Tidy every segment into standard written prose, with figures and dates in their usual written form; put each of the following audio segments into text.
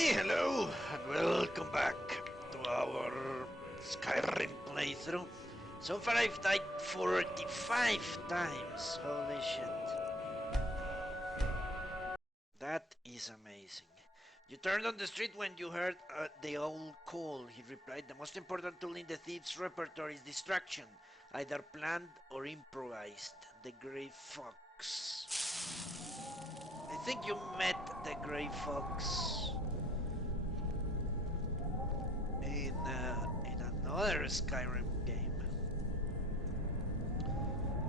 Hi, hello, and welcome back to our Skyrim playthrough. So far I've died 45 times, holy shit. That is amazing. You turned on the street when you heard the owl call. He replied, the most important tool in the thief's repertoire is distraction, either planned or improvised. The Grey Fox. I think you met the Grey Fox in another Skyrim game.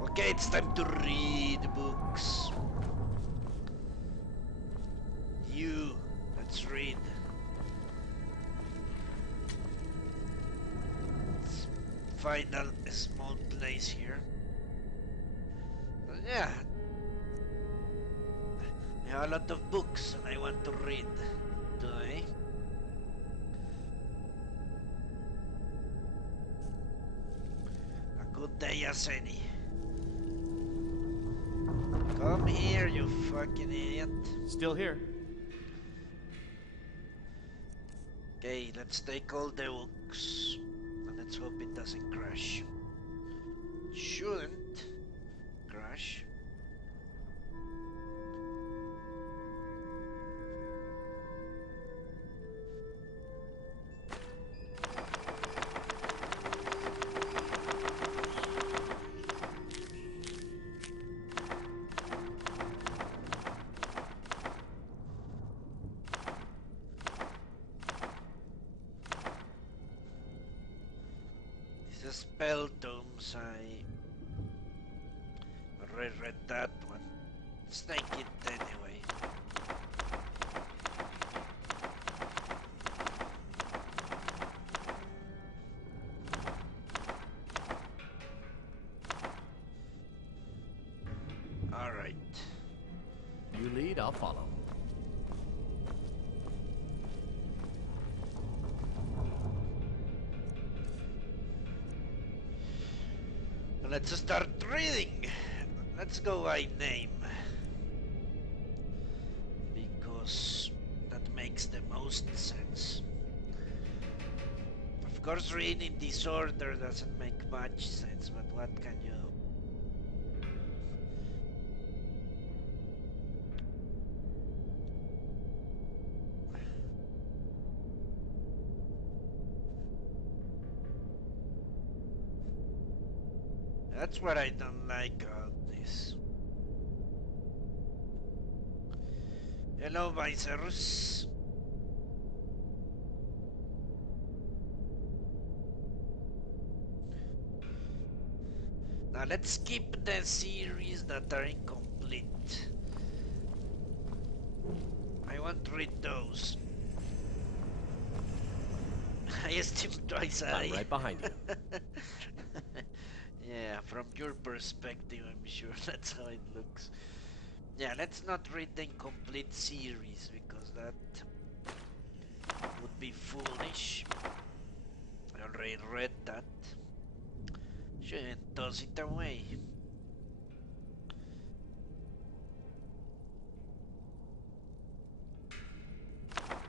Okay, it's time to read books. Let's read. Let's find a small place here. Yeah. I have a lot of books and I want to read today. A good day as any. Come here, you fucking idiot. Still here. Okay, let's take all the books. And let's hope it doesn't crash. It shouldn't crash. Spell tomes, I already read that one. Let's take it anyway. Alright. You lead, I'll follow. Let's start reading. Let's go by name. Because that makes the most sense. Of course, reading in disorder doesn't make much sense, but what can you do? That's what I don't like about this. Hello, Visors. Now let's skip the series that are incomplete. I want to read those. I esteem twice I. I'm right behind you. Yeah, from your perspective, I'm sure that's how it looks. Yeah, let's not read the incomplete series, because that would be foolish. I already read that. Shouldn't toss it away.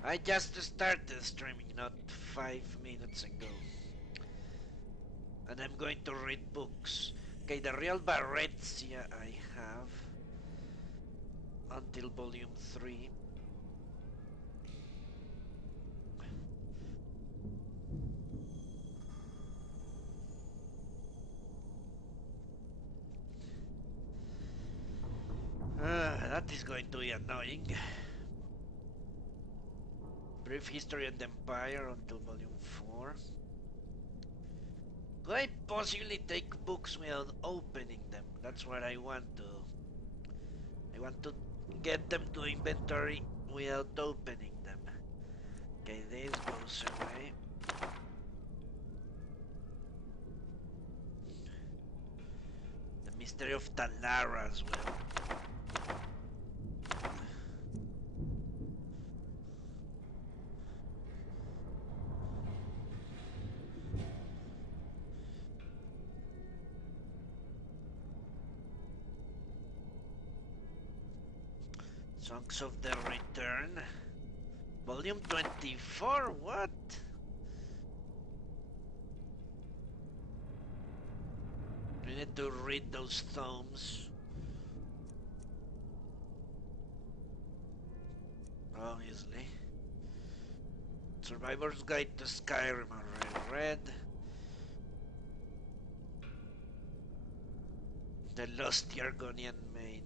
I just started streaming not 5 minutes ago. And I'm going to read books. Okay, the real Baretsia I have until volume 3. That is going to be annoying. Brief History and Empire until volume 4. Could I possibly take books without opening them? That's what I want to. I want to get them to inventory without opening them. Okay, this goes away. The Mystery of Thalmor as well. Songs of the Return. Volume 24? What? We need to read those tomes. Obviously. Survivor's Guide to Skyrim already read. The Lost Argonian Maid.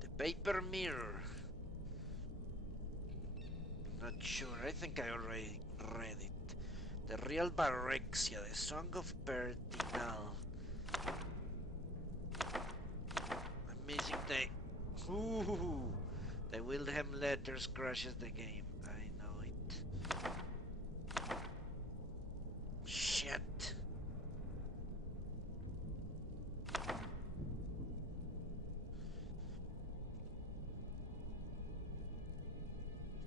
The Paper Mirror. Not sure, I think I already read it. The Real Barrexia, The Song of Pertinal. I'm missing the... Ooh, the Wilhelm Letters crashes the game. I know it. Shit.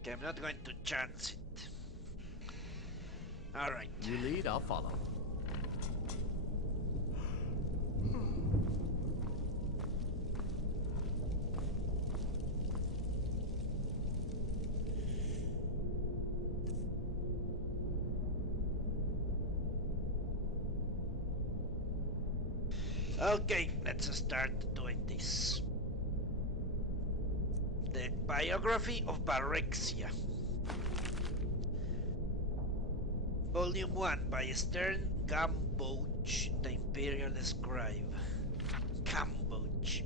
Okay, I'm not going to chance it. Alright. You lead, I'll follow. Okay, let's start doing this. The Biography of Barrexia. Volume 1 by Stern Gamboge, the Imperial Scribe. Gamboge.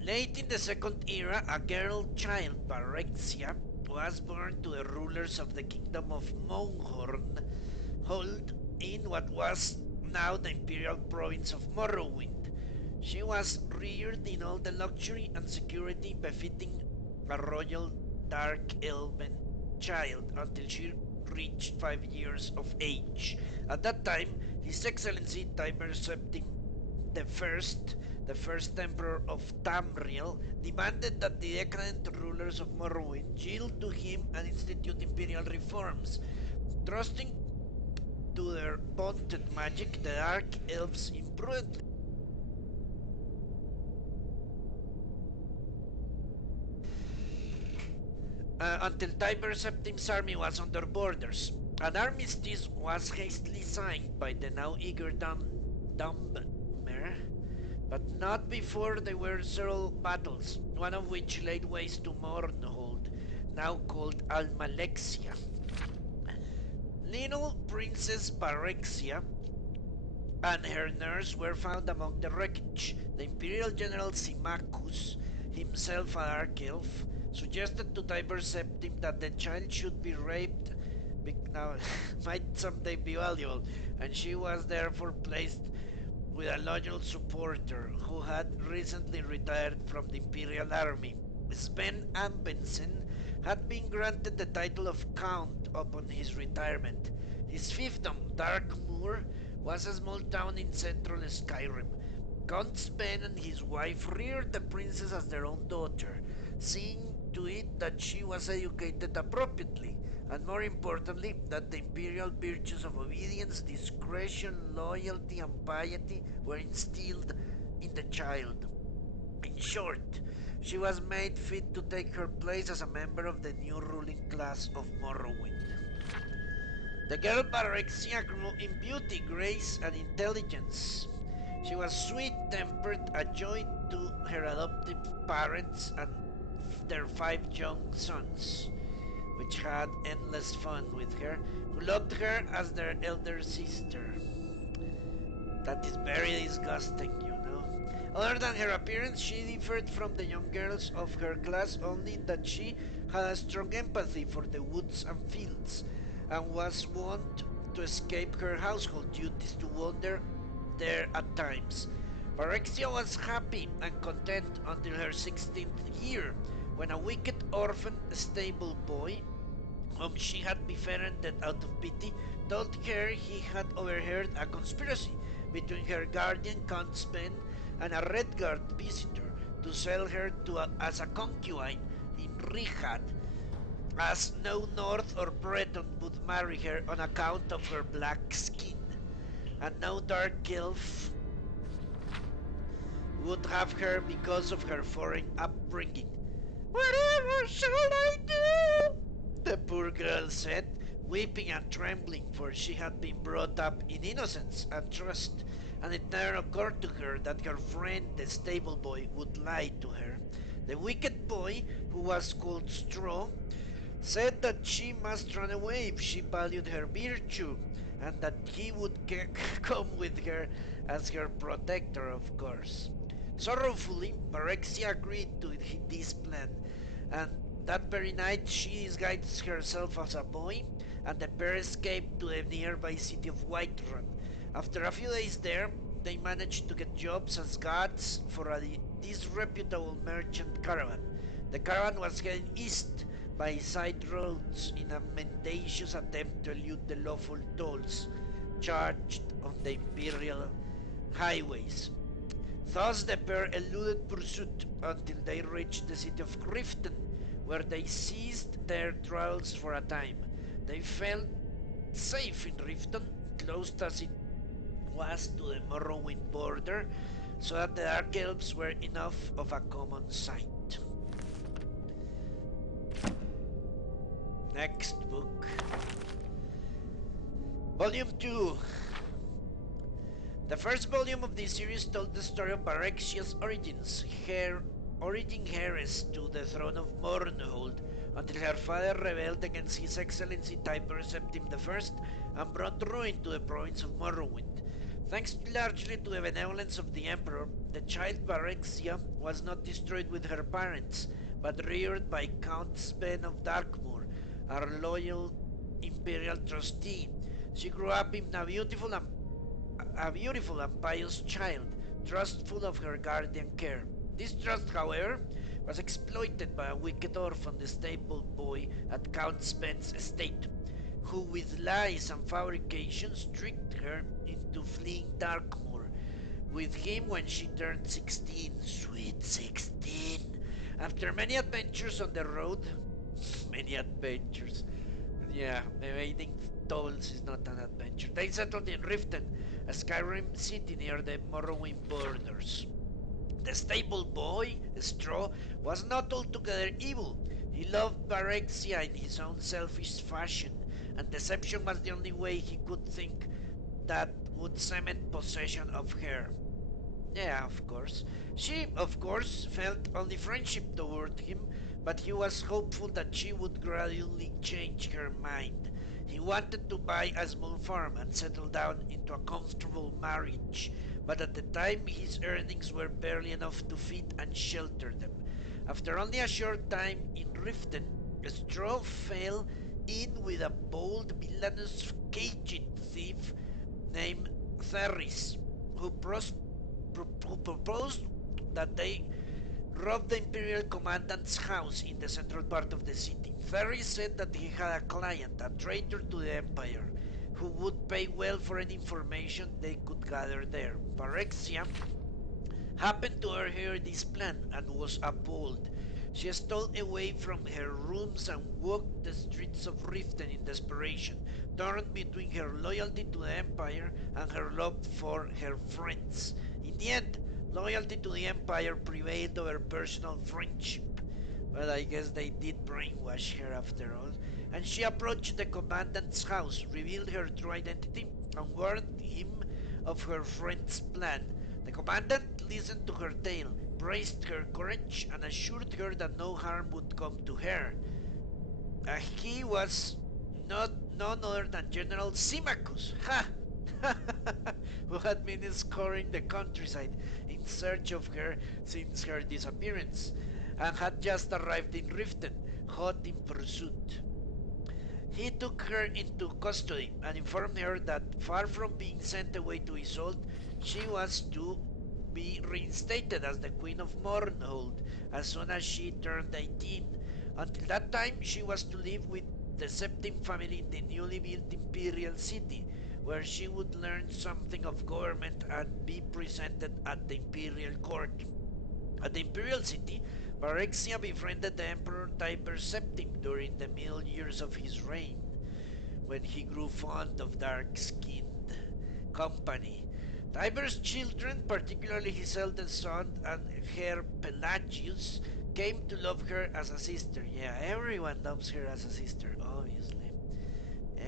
Late in the Second Era, a girl child, Barrexia, was born to the rulers of the Kingdom of Monghorn, held in what was now the Imperial Province of Morrowind. She was reared in all the luxury and security befitting a royal dark elven child until she reached 5 years of age. At that time, His Excellency Tiber Septim the first Emperor of Tamriel, demanded that the decadent rulers of Morrowind yield to him and institute imperial reforms. Trusting to their vaunted magic, the Dark Elves imprudently until Tiber Septim's army was on their borders. An armistice was hastily signed by the now eager Dumbmer, but not before there were several battles, one of which laid waste to Mornhold, now called Almalexia. Little Princess Barrexia and her nurse were found among the wreckage. The Imperial General Symmachus, himself a dark elf, suggested to Tiber Septim that the child should be raped, now might someday be valuable, and she was therefore placed with a loyal supporter who had recently retired from the Imperial Army. Sven Ambensen had been granted the title of Count upon his retirement. His fiefdom, Darkmoor, was a small town in central Skyrim. Count Sven and his wife reared the princess as their own daughter, seeing to it that she was educated appropriately, and more importantly, that the imperial virtues of obedience, discretion, loyalty, and piety were instilled in the child. In short, she was made fit to take her place as a member of the new ruling class of Morrowind. The girl Barrexia grew in beauty, grace, and intelligence. She was sweet-tempered, a joy to her adoptive parents and their 5 young sons, which had endless fun with her, who loved her as their elder sister. That is very disgusting, you know. Other than her appearance, she differed from the young girls of her class only that she had a strong empathy for the woods and fields, and was wont to escape her household duties to wander there at times. Barrexia was happy and content until her 16th year, when a wicked orphan stable boy, whom she had befriended out of pity, told her he had overheard a conspiracy between her guardian Count Sven and a Redguard visitor to sell her as a concubine in Rihad, as no North or Breton would marry her on account of her black skin, and no Dark Elf would have her because of her foreign upbringing. Whatever shall I do? The poor girl said, weeping and trembling, for she had been brought up in innocence and trust, and it never occurred to her that her friend the stable boy would lie to her. The wicked boy, who was called Straw, said that she must run away if she valued her virtue, and that he would come with her as her protector, of course. Sorrowfully, Barexia agreed to this plan, and that very night she disguised herself as a boy, and the pair escaped to the nearby city of Whiterun. After a few days there, they managed to get jobs as guards for a disreputable merchant caravan. The caravan was heading east by side roads in a mendacious attempt to elude the lawful tolls charged on the imperial highways. Thus the pair eluded pursuit until they reached the city of Riften, where they ceased their travels for a time. They felt safe in Riften, close as it was to the Morrowind border, so that the Dark Elves were enough of a common sight. Next book. Volume 2. The first volume of this series told the story of Barexia's origins, her origin heiress to the throne of Mornhold, until her father rebelled against His Excellency Tiber Septim I and brought ruin to the province of Morrowind. Thanks largely to the benevolence of the Emperor, the child Barexia was not destroyed with her parents, but reared by Count Sven of Darkmoor, our loyal imperial trustee. She grew up in a beautiful and pious child, trustful of her guardian care. This trust, however, was exploited by a wicked orphan, the stable boy at Count Sven's estate, who with lies and fabrications tricked her into fleeing Darkmoor with him when she turned 16. Sweet 16! After many adventures on the road, many adventures. Yeah, evading tolls is not an adventure. They settled in Riften, a Skyrim city near the Morrowind borders. The stable boy, Straw, was not altogether evil. He loved Barexia in his own selfish fashion, and deception was the only way he could think that would cement possession of her. Yeah, of course. She, of course, felt only friendship toward him, but he was hopeful that she would gradually change her mind. He wanted to buy a small farm and settle down into a comfortable marriage, but at the time his earnings were barely enough to feed and shelter them. After only a short time in Riften, Straw fell in with a bold, villainous, caged thief named Therris, who proposed that they rob the Imperial Commandant's house in the central part of the city. Ferry said that he had a client, a traitor to the Empire, who would pay well for any information they could gather there. Barexia happened to overhear this plan and was appalled. She stole away from her rooms and walked the streets of Riften in desperation, torn between her loyalty to the Empire and her love for her friends. In the end, loyalty to the Empire prevailed over personal friendship. Well, I guess they did brainwash her after all. And she approached the commandant's house, revealed her true identity, and warned him of her friend's plan. The commandant listened to her tale, praised her courage, and assured her that no harm would come to her. He was none other than General Symmachus, who had been scouring the countryside in search of her since her disappearance, and had just arrived in Riften, hot in pursuit. He took her into custody and informed her that, far from being sent away to Isolde, she was to be reinstated as the Queen of Mornhold as soon as she turned 18. Until that time, she was to live with the Septim family in the newly built Imperial City, where she would learn something of government and be presented at the Imperial Court. At the Imperial City, Barexia befriended the Emperor Tiber Septim during the middle years of his reign, when he grew fond of dark-skinned company. Tiber's children, particularly his eldest son and heir Pelagius, came to love her as a sister. Yeah, everyone loves her as a sister, obviously.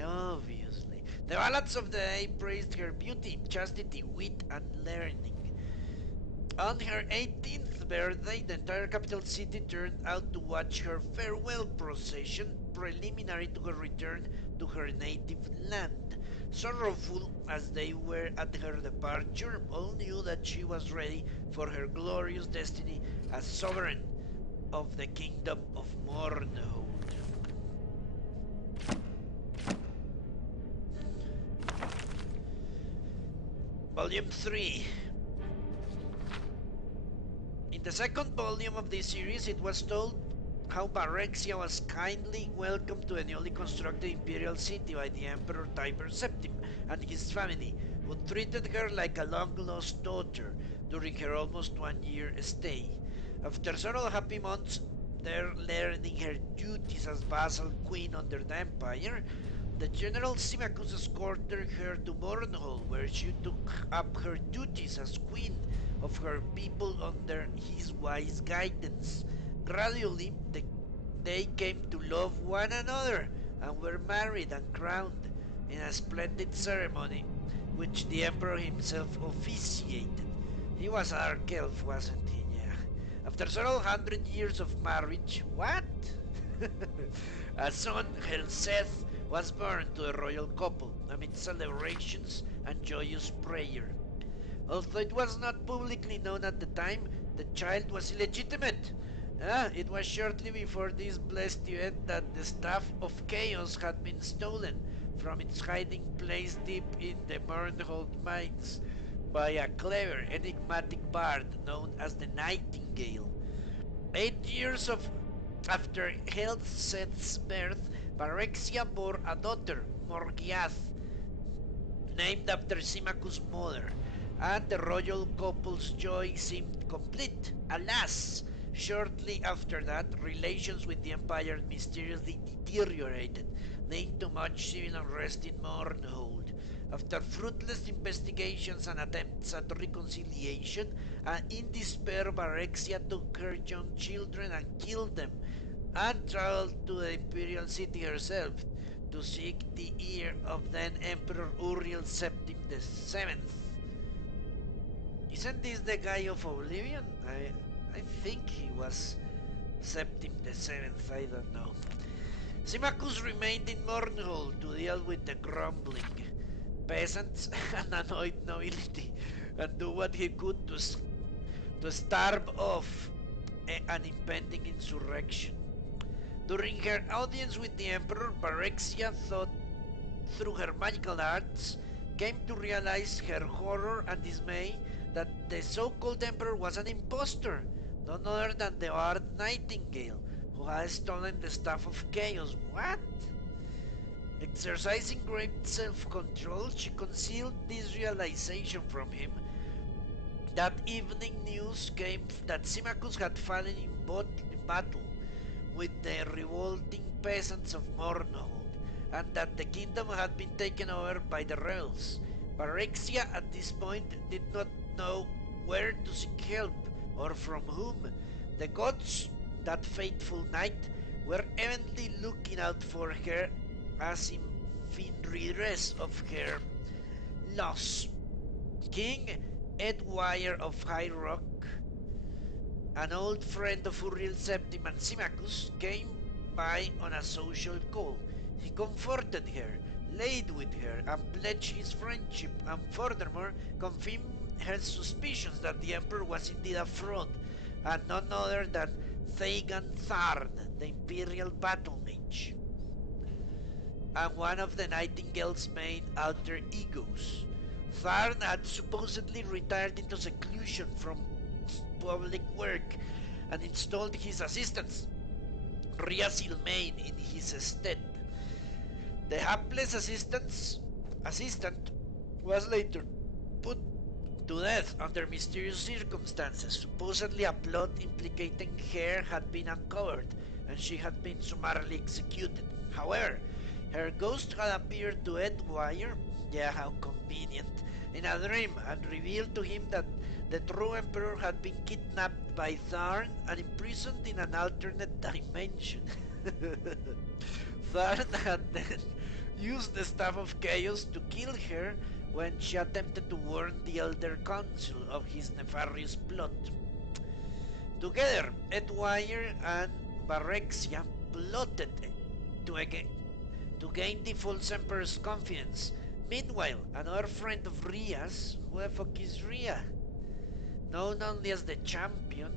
Obviously. The ballads of the day praised her beauty, chastity, wit, and learning. On her 18th birthday, the entire capital city turned out to watch her farewell procession preliminary to her return to her native land. Sorrowful as they were at her departure, all knew that she was ready for her glorious destiny as sovereign of the kingdom of Mornhold. Volume 3. In the second volume of this series, it was told how Barexia was kindly welcomed to a newly constructed imperial city by the Emperor Tiber Septim and his family, who treated her like a long-lost daughter during her almost 1 year stay. After several happy months there learning her duties as vassal queen under the Empire, the General Symmachus escorted her to Mornhold, where she took up her duties as queen of her people under his wise guidance. Gradually, they came to love one another and were married and crowned in a splendid ceremony which the Emperor himself officiated. He was an arch elf, wasn't he? Yeah. After several hundred years of marriage, what? A son, Helseth, was born to the royal couple amid celebrations and joyous prayer. Although it was not publicly known at the time, the child was illegitimate. It was shortly before this blessed event that the Staff of Chaos had been stolen from its hiding place deep in the Mornhold mines by a clever, enigmatic bard known as the Nightingale. 8 years after Helseth's birth, Barexia bore a daughter, Morgiath, named after Symmachus' mother, and the royal couple's joy seemed complete. Alas, shortly after that, relations with the Empire mysteriously deteriorated, leading to much civil unrest in Mornhold. After fruitless investigations and attempts at reconciliation, in despair Barexia took her young children and killed them, and traveled to the imperial city herself to seek the ear of then Emperor Uriel Septim the Seventh. Isn't this the guy of Oblivion? I think he was Septim the Seventh, I don't know. Symmachus remained in Mornhold to deal with the grumbling peasants and annoyed nobility, and do what he could to starve off an impending insurrection. During her audience with the Emperor, Barexia thought through her magical arts, came to realize her horror and dismay that the so-called Emperor was an impostor, none other than the bard Nightingale, who had stolen the Staff of Chaos. What? Exercising great self-control, she concealed this realization from him. That evening news came that Symmachus had fallen in battle with the revolting peasants of Mornhold, and that the kingdom had been taken over by the rebels. Barexia at this point did not know where to seek help or from whom. The gods, that fateful night, were evidently looking out for her as in redress of her loss. King Edwire of High Rock, an old friend of Uriel Septim and Symmachus, came by on a social call. He comforted her, laid with her, and pledged his friendship, and furthermore confirmed her suspicions that the Emperor was indeed a fraud, and none other than Thagan Tharn, the Imperial Battle Mage, and one of the Nightingale's main alter egos. Tharn had supposedly retired into seclusion from public work and installed his assistants, Ria Silmain, in his stead. The hapless assistant was later put to death under mysterious circumstances. Supposedly a plot implicating her had been uncovered and she had been summarily executed. However, her ghost had appeared to Edwire, yeah, how convenient, in a dream, and revealed to him that The true Emperor had been kidnapped by Tharn and imprisoned in an alternate dimension. Tharn had then used the Staff of Chaos to kill her when she attempted to warn the Elder Council of his nefarious plot. Together, Edwire and Barrexia plotted to gain the false Emperor's confidence. Meanwhile, another friend of Ria's, who the fuck is Ria? Known only as the Champion,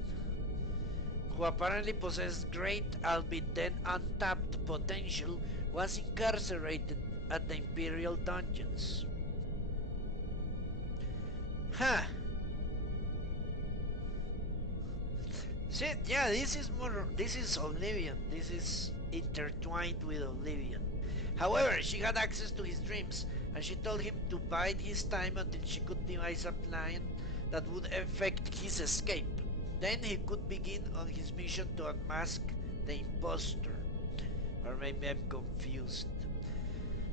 who apparently possessed great, albeit then untapped potential, was incarcerated at the Imperial dungeons. Huh. See, yeah, this is Oblivion. This is intertwined with Oblivion. However, she had access to his dreams, and she told him to bide his time until she could devise a plan that would effect his escape. Then he could begin on his mission to unmask the impostor. Or maybe I'm confused.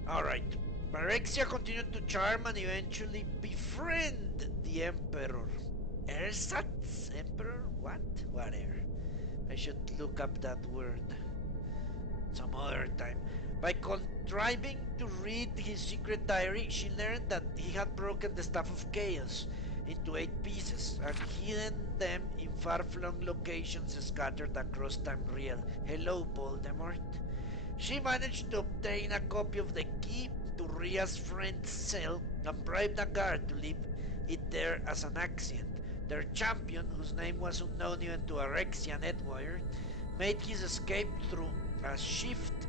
Alright. Marexia continued to charm and eventually befriend the Emperor. Ersatz? Emperor? What? Whatever. I should look up that word some other time. By contriving to read his secret diary, she learned that he had broken the Staff of Chaos into 8 pieces and hidden them in far-flung locations scattered across Tamriel. Hello, Voldemort. She managed to obtain a copy of the key to Ria's friend's cell and bribed a guard to leave it there as an accident. Their champion, whose name was unknown even to Arexia and Edwire, made his escape through a shift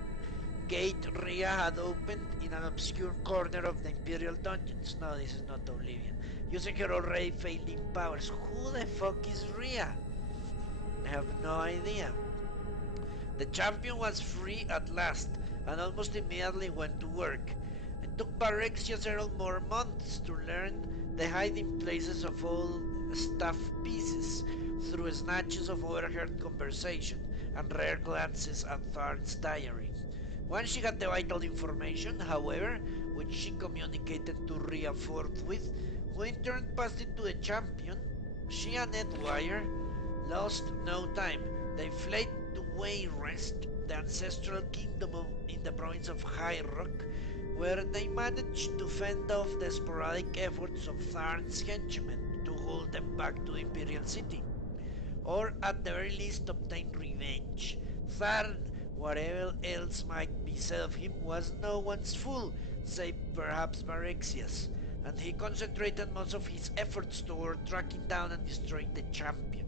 gate Ria had opened in an obscure corner of the Imperial dungeons. No, this is not Oblivion. Using her already failing powers. Who the fuck is Ria? I have no idea. The champion was free at last, and almost immediately went to work. It took Barrexia several more months to learn the hiding places of all staff pieces, through snatches of overheard conversation and rare glances at Tharn's diary. Once she got the vital information, however, which she communicated to Ria forthwith, who in turn passed it to the champion, she and Edwire lost no time. They fled to Wayrest, the ancestral kingdom in the province of High Rock, where they managed to fend off the sporadic efforts of Tharn's henchmen to hold them back to the Imperial City, or at the very least obtain revenge. Tharn, whatever else might be said of him, was no one's fool, save perhaps Barexia's, and he concentrated most of his efforts toward tracking down and destroying the champion.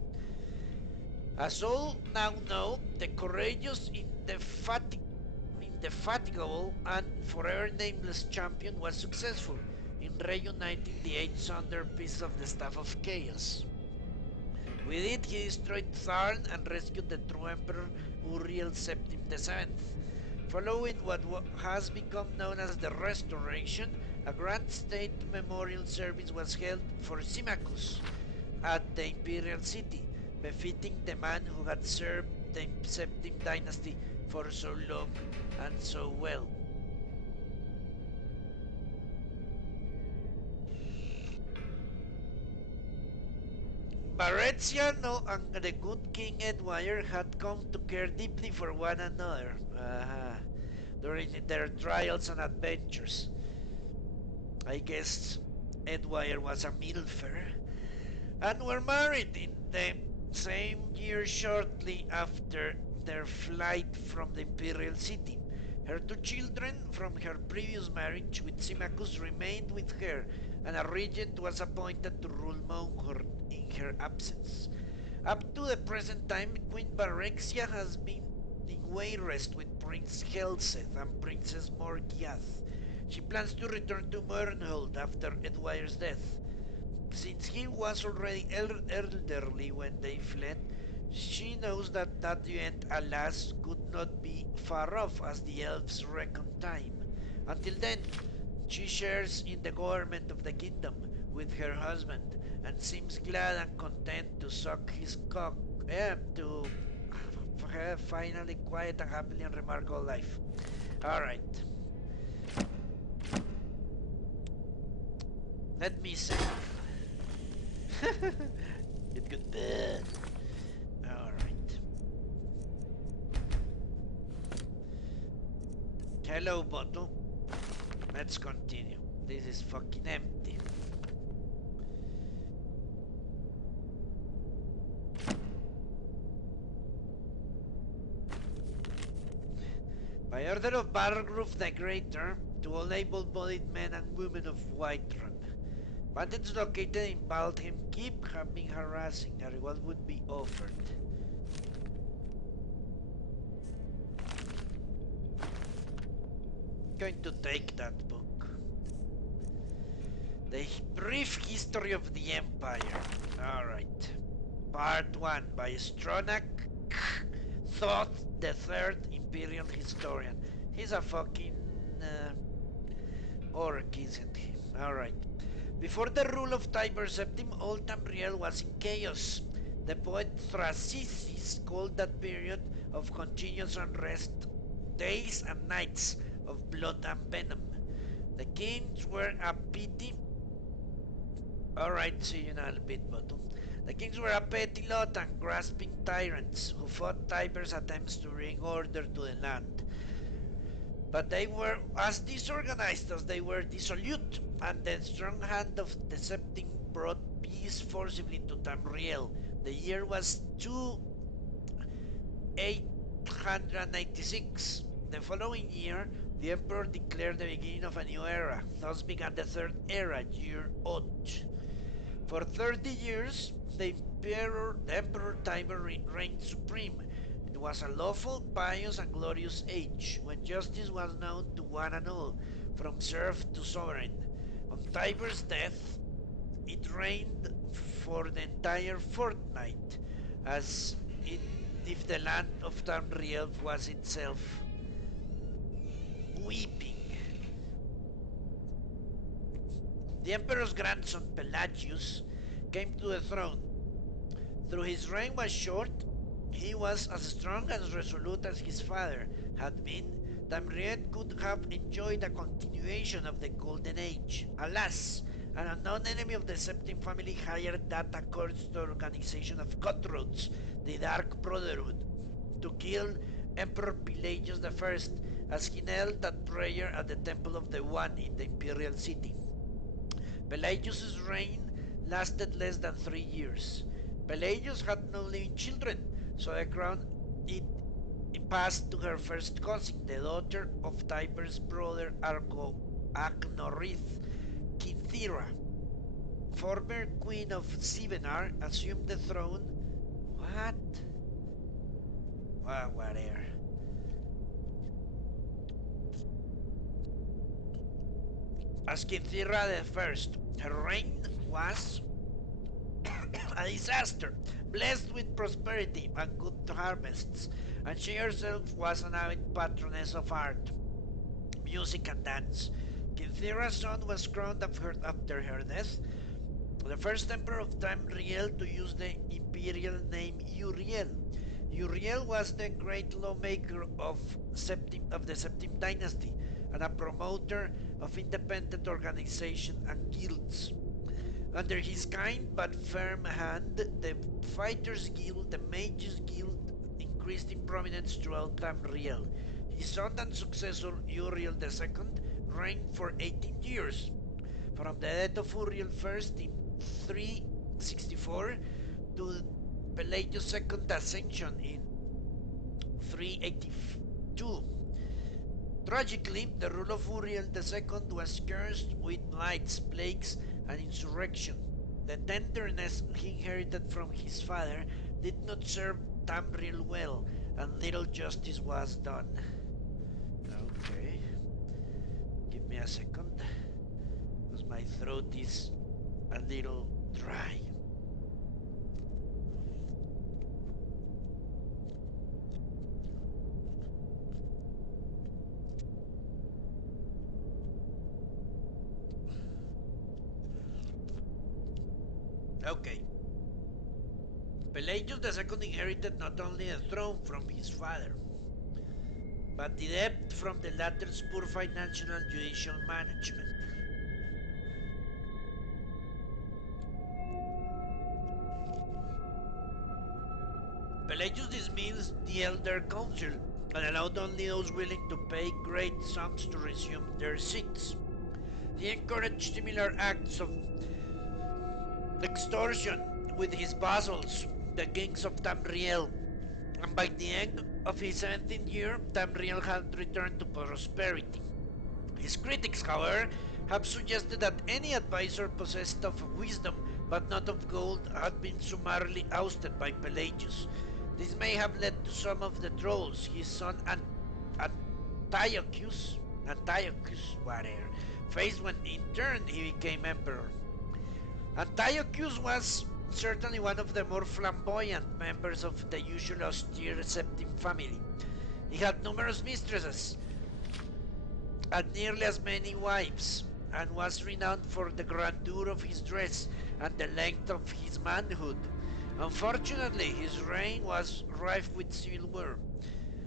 As all now know, the courageous, indefatigable, and forever nameless champion was successful in reuniting the 8 sundered pieces of the Staff of Chaos. With it, he destroyed Tharn and rescued the true Emperor Uriel Septim VII. Following what has become known as the Restoration, a grand state memorial service was held for Symmachus at the Imperial City, befitting the man who had served the Septim dynasty for so long and so well. Barreziano and the good King Edwire had come to care deeply for one another during their trials and adventures. I guess Edwire was a milfer, and were married in the same year shortly after their flight from the Imperial City. Her 2 children from her previous marriage with Symmachus remained with her, and a regent was appointed to rule Monghort in her absence. Up to the present time, Queen Barrexia has been in Wayrest with Prince Helseth and Princess Morgiath. She plans to return to Mernhold after Edwire's death. Since he was already elderly when they fled, she knows that that event, alas, could not be far off as the elves reckon time. Until then, she shares in the government of the kingdom with her husband, and seems glad and content to suck his cock, to have finally quiet and happily and remarkable life. Alright. Let me save. Get good. Alright. Hello, bottle. Let's continue. This is fucking empty. By order of Bargrove the Greater, to all able-bodied men and women of Whiterun, bandits located in Baldheim Keep have been harassing. A reward would be offered. Going to take that book. The brief history of the Empire. Alright. Part 1 by Stronach Thoth, the third Imperial historian. He's a fucking orc, isn't he? Alright. Before the rule of Tiber Septim, all Tamriel was in chaos. The poet Thrasicys called that period of continuous unrest days and nights of blood and venom. The kings were a petty... Alright, see you in a little bit, bottom. The kings were a petty lot and grasping tyrants who fought Tiber's attempts to bring order to the land. But they were as disorganized as they were dissolute, and the strong hand of the Septim brought peace forcibly to Tamriel. The year was 2886. The following year, the Emperor declared the beginning of a new era. Thus began the Third Era, year Odd. For 30 years, the Emperor Tiber reigned supreme. It was a lawful, pious, and glorious age, when justice was known to one and all, from serf to sovereign. On Tiber's death, it reigned for the entire fortnight, as if the land of Tamriel was itself weeping. The Emperor's grandson Pelagius came to the throne. Though his reign was short, he was as strong and resolute as his father had been. Tamriel could have enjoyed a continuation of the Golden Age. Alas, an unknown enemy of the Septim family hired that accursed organization of cutthroats, the Dark Brotherhood, to kill Emperor Pelagius I as he knelt at prayer at the Temple of the One in the Imperial City. Pelagius' reign lasted less than 3 years. Pelagius had no living children, so the crown it passed to her first cousin, the daughter of Tiber's brother Agnorith, Kythera. Former queen of Sivenar assumed the throne. What? Well, whatever. As Kythera the First, her reign was a disaster, blessed with prosperity and good harvests, and she herself was an avid patroness of art, music, and dance. Kythera's son was crowned after her death, the first emperor of Tamriel to use the imperial name Uriel. Uriel was the great lawmaker of the Septim dynasty and a promoter of independent organization and guilds. Under his kind but firm hand, the Fighters Guild, the Mages Guild, increased in prominence throughout Tamriel. His son and successor, Uriel II, reigned for 18 years, from the death of Uriel I in 364 to Pelagius' second ascension in 382. Tragically, the rule of Uriel II was cursed with blights, plagues, and insurrection. The tenderness he inherited from his father did not serve Tamriel well, and little justice was done. Okay. Give me a second, because my throat is a little dry. Okay. Pelagius II inherited not only the throne from his father, but the debt from the latter's poor financial and judicial management. the Elder Council and allowed only those willing to pay great sums to resume their seats. He encouraged similar acts of extortion with his vassals, the kings of Tamriel, and by the end of his 17th year, Tamriel had returned to prosperity. His critics, however, have suggested that any advisor possessed of wisdom but not of gold had been summarily ousted by Pelagius. This may have led to some of the trolls his son Antiochus, whatever, faced when in turn he became emperor. Antiochus was certainly one of the more flamboyant members of the usual austere Septim family. He had numerous mistresses and nearly as many wives, and was renowned for the grandeur of his dress and the length of his manhood. Unfortunately, his reign was rife with civil war,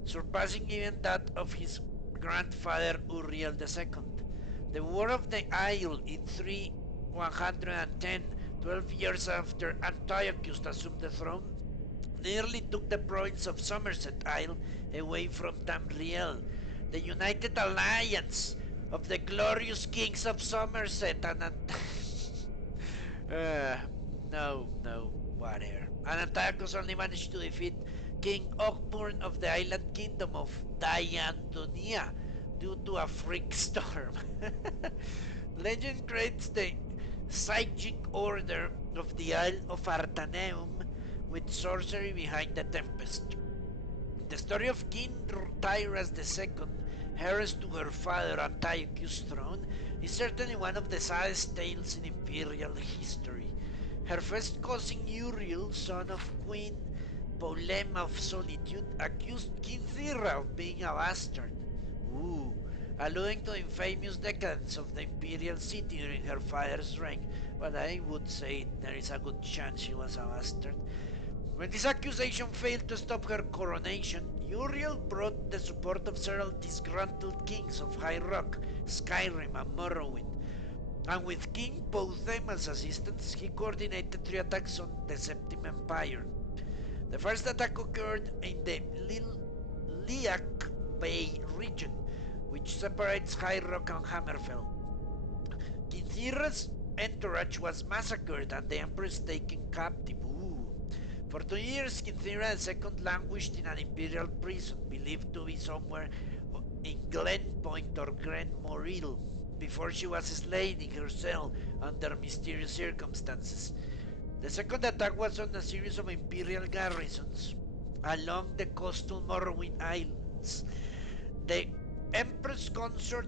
surpassing even that of his grandfather Uriel II. The War of the Isle in 3110, 12 years after Antiochus assumed the throne, nearly took the province of Somerset Isle away from Tamriel. The united alliance of the glorious kings of Somerset and whatever. And Antiochus only managed to defeat King Ogburn of the island kingdom of Diandonia due to a freak storm. Legend creates the Psychic Order of the Isle of Artaneum with sorcery behind the tempest. The story of King Tyrus II, heiress to her father Antiochus' throne, is certainly one of the saddest tales in imperial history. Her first cousin Uriel, son of Queen Polema of Solitude, accused King Thira of being a bastard. Ooh, alluding to the infamous decadence of the imperial city during her father's reign, but I would say there is a good chance she was a bastard. When this accusation failed to stop her coronation, Uriel brought the support of several disgruntled kings of High Rock, Skyrim, and Morrowind, and with King Pothem as assistants, he coordinated 3 attacks on the Septim Empire. The first attack occurred in the Liak Bay region, which separates High Rock and Hammerfell. King Thira's entourage was massacred and the Empress taken captive. For 2 years, King Thira II languished in an imperial prison, believed to be somewhere in Glen Point or Glen Moril, before she was slain in her cell under mysterious circumstances. The second attack was on a series of imperial garrisons along the coastal Morrowind Islands. The Empress consort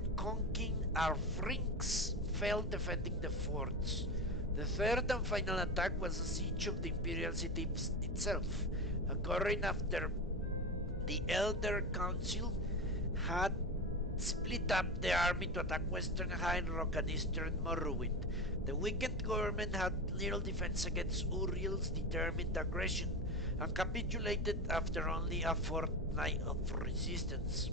King Arfrinx fell defending the forts. The third and final attack was a siege of the imperial city itself, occurring after the Elder Council had split up the army to attack western High Rock and eastern Morrowind. The weakened government had little defense against Uriel's determined aggression and capitulated after only a fortnight of resistance.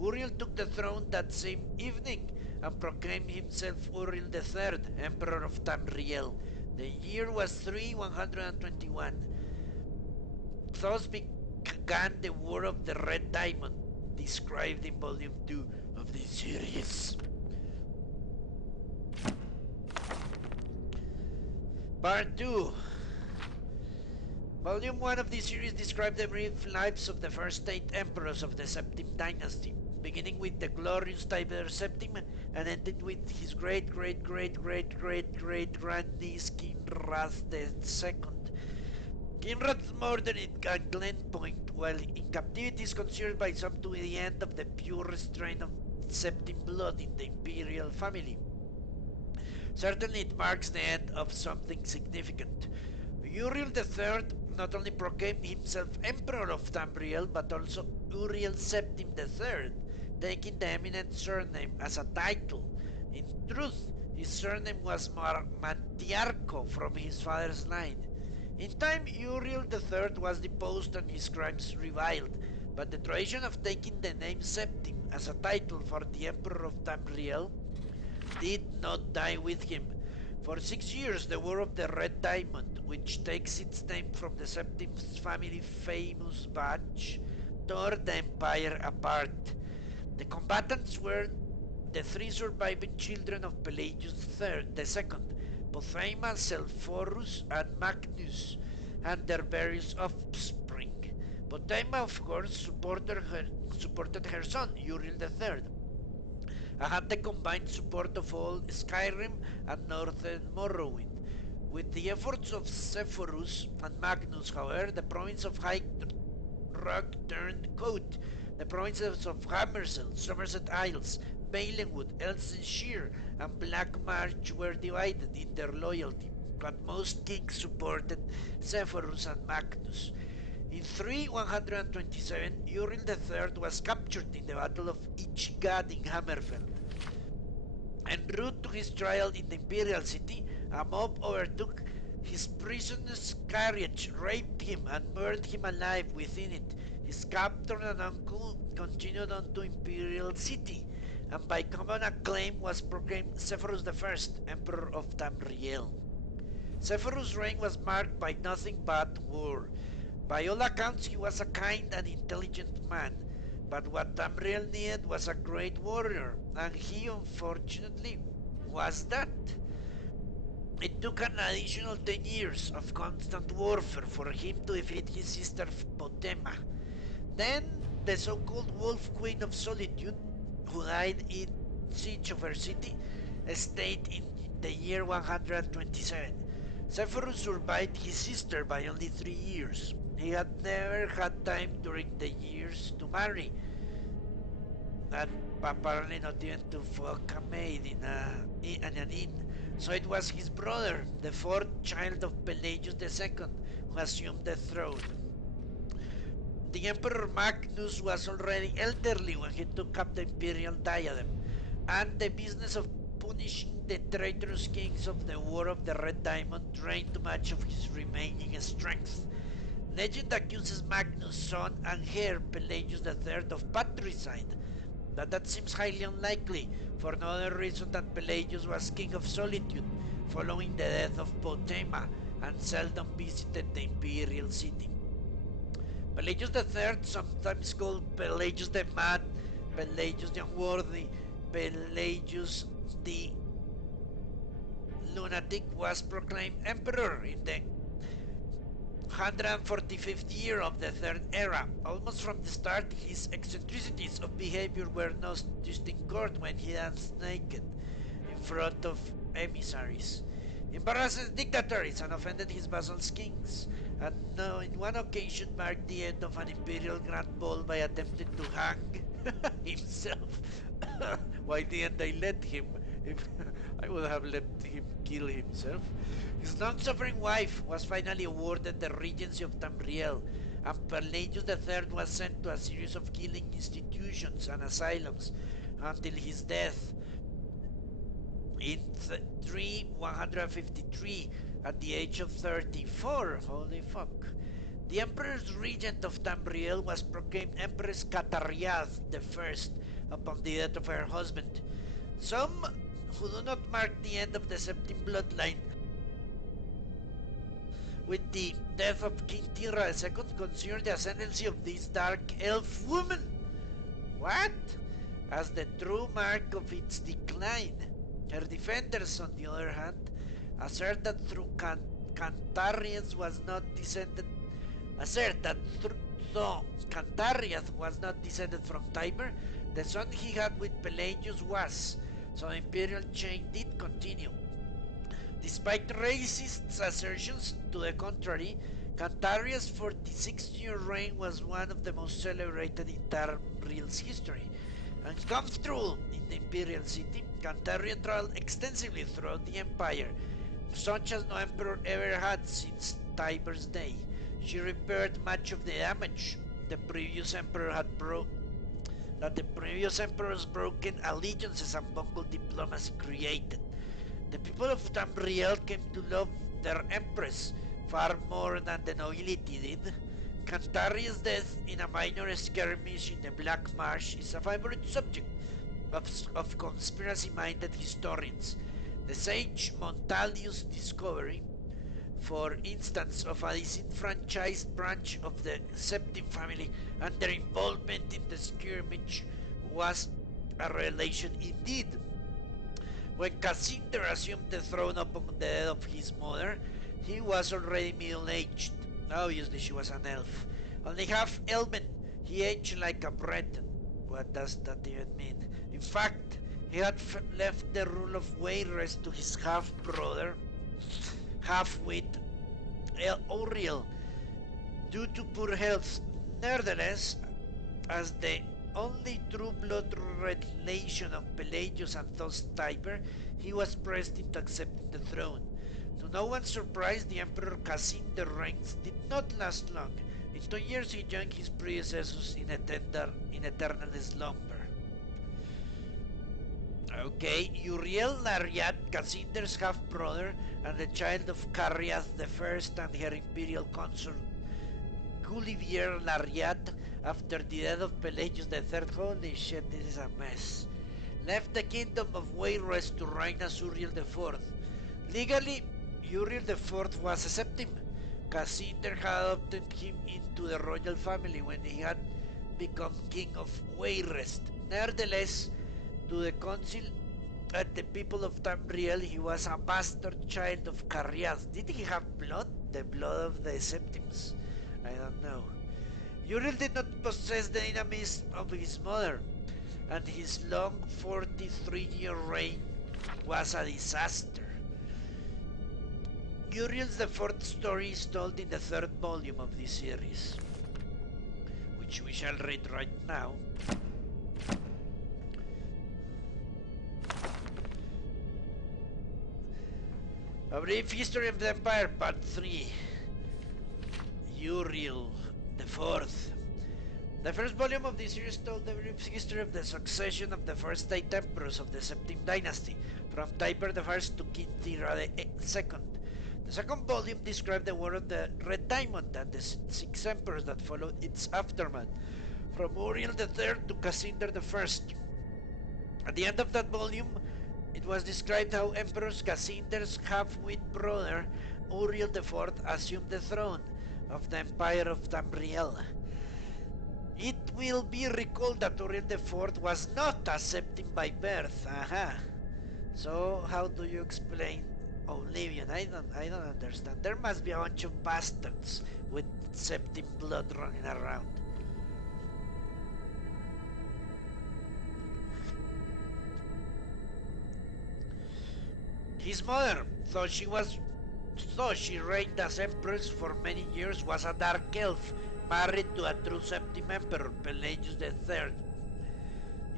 Uriel took the throne that same evening and proclaimed himself Uriel III, Emperor of Tamriel. The year was 3121. Thus began the War of the Red Diamond, described in Volume 2 of this series. Part 2. Volume 1 of this series described the brief lives of the first 8 emperors of the Septim dynasty, beginning with the glorious Tiber Septim and ending with his great-great-great-great-great-great-grandniece King Rath II. King Rath's murder at Glen Point, while in captivity, is considered by some to be the end of the purest strain of Septim blood in the imperial family. Certainly it marks the end of something significant. Uriel III not only proclaimed himself Emperor of Tamriel, but also Uriel Septim III, taking the eminent surname as a title. In truth, his surname was Mantiarco from his father's line. In time, Uriel III was deposed and his crimes reviled, but the tradition of taking the name Septim as a title for the Emperor of Tamriel did not die with him. For 6 years, the War of the Red Diamond, which takes its name from the Septim family's famous badge, tore the Empire apart. The combatants were the three surviving children of Pelagius II, Pothaima, Selphorus, and Magnus, and their various offspring. Pothaima, of course, supported her son, Uriel III, and had the combined support of all Skyrim and northern Morrowind. With the efforts of Sepphoris and Magnus, however, the province of High Rock turned coat. The provinces of Hammersel, Somerset Isles, Valenwood, Elsenshire, and Black March were divided in their loyalty, but most kings supported Sepphoris and Magnus. In 3127, Uriel III was captured in the Battle of Ichgad in Hammerfell. En route to his trial in the imperial city, a mob overtook his prisoner's carriage, raped him, and burned him alive within it. His captor and uncle continued on to imperial city, and by common acclaim was proclaimed Sepphoris I, Emperor of Tamriel. Sepphoris' reign was marked by nothing but war. By all accounts, he was a kind and intelligent man, but what Tamriel needed was a great warrior, and he unfortunately was that. It took an additional 10 years of constant warfare for him to defeat his sister Potema. Then the so-called Wolf Queen of Solitude, who died in siege of her city, stayed in the year 127. Sepphoris survived his sister by only 3 years. He had never had time during the years to marry, and apparently not even to fuck a maid in an inn. So it was his brother, the fourth child of Pelagius II, who assumed the throne. The Emperor Magnus was already elderly when he took up the imperial diadem, and the business of punishing the traitorous kings of the War of the Red Diamond drained much of his remaining strength. Legend accuses Magnus' son and heir Pelagius III of patricide, but that seems highly unlikely, for no other reason than Pelagius was king of Solitude following the death of Potema and seldom visited the imperial city. Pelagius III, sometimes called Pelagius the Mad, Pelagius the Unworthy, Pelagius the Lunatic, was proclaimed emperor in the 145th year of the Third Era. Almost from the start, his eccentricities of behavior were noticed in court when he danced naked in front of emissaries, embarrassed dignitaries, and offended his vassals' kings, and in one occasion marked the end of an imperial grand ball by attempting to hang himself. Why didn't I let him? If I would have let him kill himself. His long-suffering wife was finally awarded the regency of Tamriel, and Pelagius III was sent to a series of killing institutions and asylums until his death in 3153 at the age of 34. Holy fuck. The emperor's regent of Tamriel was proclaimed Empress Catariath I upon the death of her husband. Some who do not mark the end of the Septim bloodline with the death of King Tira II consider the ascendancy of this dark elf woman, what? As the true mark of its decline. Her defenders, on the other hand, assert that through Cantarius was not descended though Cantarius was not descended from Tiber, the son he had with Pelagius was, so the imperial chain did continue. Despite racist assertions to the contrary, Cantarius' 46-year reign was one of the most celebrated in Tamriel's history, and comfortable in the imperial city, Cantarius traveled extensively throughout the empire, such as no emperor ever had since Tiber's day. She repaired much of the damage the previous emperor's broken allegiances and bungled diplomacy created. The people of Tamriel came to love their empress far more than the nobility did. Cantarius' death in a minor skirmish in the Black Marsh is a favorite subject of conspiracy-minded historians. The sage Montalius' discovery for instance, of a disenfranchised branch of the Septim family, and their involvement in the skirmish was a revelation indeed. When Cassander assumed the throne upon the death of his mother, he was already middle-aged. Obviously, she was an elf. Only half elven, he aged like a Breton. What does that even mean? In fact, he had left the rule of Wayrest to his half-brother, half-wit Auriel, due to poor health. Nevertheless, as the only true blood relation of Pelagius and thus Tiber, he was pressed into accepting the throne. To no one's surprise, the Emperor Cassinder's reigns did not last long. In 2 years he joined his predecessors in eternal slumber. Okay, Uriel Lariat, Cassinder's half-brother, and the child of Carriath I and her imperial consort Gulliver Lariat, after the death of Pelagius III, holy shit, this is a mess, left the kingdom of Wayrest to reign as Uriel IV. Legally, Uriel IV was a septim. Cassander had adopted him into the royal family when he had become king of Wayrest. Nevertheless, to the council and the people of Tamriel, he was a bastard child of Carriath. Did he have blood? The blood of the septims? I don't know. Uriel did not possess the dynamism of his mother, and his long 43-year reign was a disaster. Uriel's the fourth story is told in the third volume of this series, which we shall read right now. A Brief History of the Empire, Part 3. Uriel the Fourth. The first volume of this series told the brief history of the succession of the first 8 emperors of the Septim dynasty, from Tiber I to King Tira II. The second volume described the War of the Red Diamond and the 6 emperors that followed its aftermath, from Uriel III to Cassander I. At the end of that volume, it was described how Emperor Cassander's half-wit brother, Uriel IV, assumed the throne of the Empire of Tamriel. It will be recalled that Uriel IV was not a septim by birth. Aha. So how do you explain Oblivion? I don't understand. There must be a bunch of bastards with septim blood running around. His mother, though she reigned as empress for many years, was a dark elf, married to a true septim emperor, Pelagius III.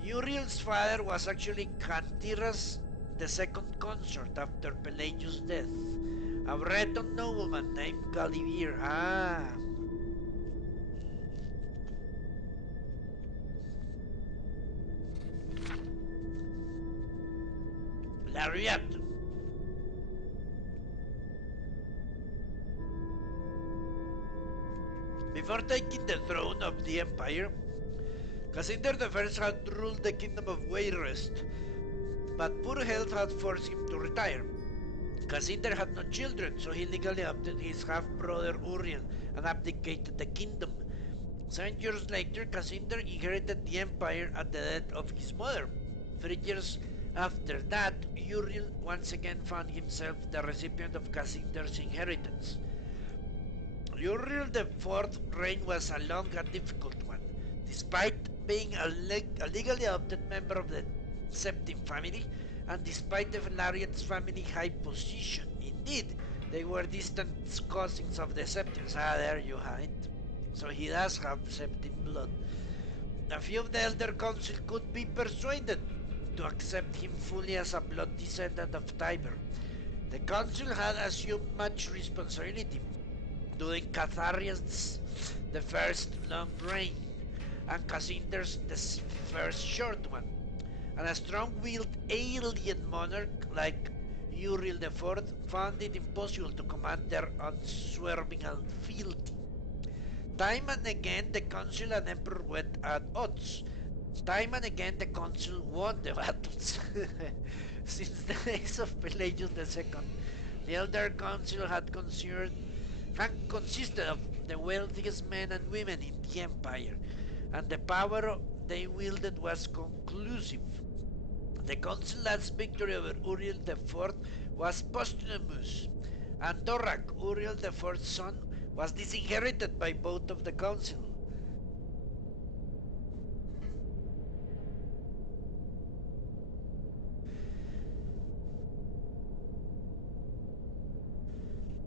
Uriel's father was actually Cantira's the second consort after Pelagius' death, a Breton nobleman named Gulliver. Lariat. Before taking the throne of the empire, Cassander I had ruled the kingdom of Wayrest, but poor health had forced him to retire. Cassander had no children, so he legally adopted his half-brother Uriel and abdicated the kingdom. 7 years later, Cassander inherited the empire at the death of his mother. 3 years after that, Uriel once again found himself the recipient of Cassander's inheritance. Uriel IV's reign was a long and difficult one. Despite being a legally adopted member of the Septim family, and despite the Lariat's family high position, indeed, they were distant cousins of the Septims. There you have it. So he does have Septim blood. A few of the Elder Council could be persuaded to accept him fully as a blood descendant of Tiber. The Council had assumed much responsibility during Catharian's the first long reign, and Cassander's the first short one, and a strong-willed alien monarch like Uriel IV found it impossible to command their unswerving fealty. Time and again the Council and Emperor went at odds. Time and again the Council won the battles. Since the days of Pelagius II, The Elder Council had consisted of the wealthiest men and women in the empire, and the power they wielded was conclusive. The council's last victory over Uriel IV was posthumous, and Dorak, Uriel IV's son, was disinherited by both of the council.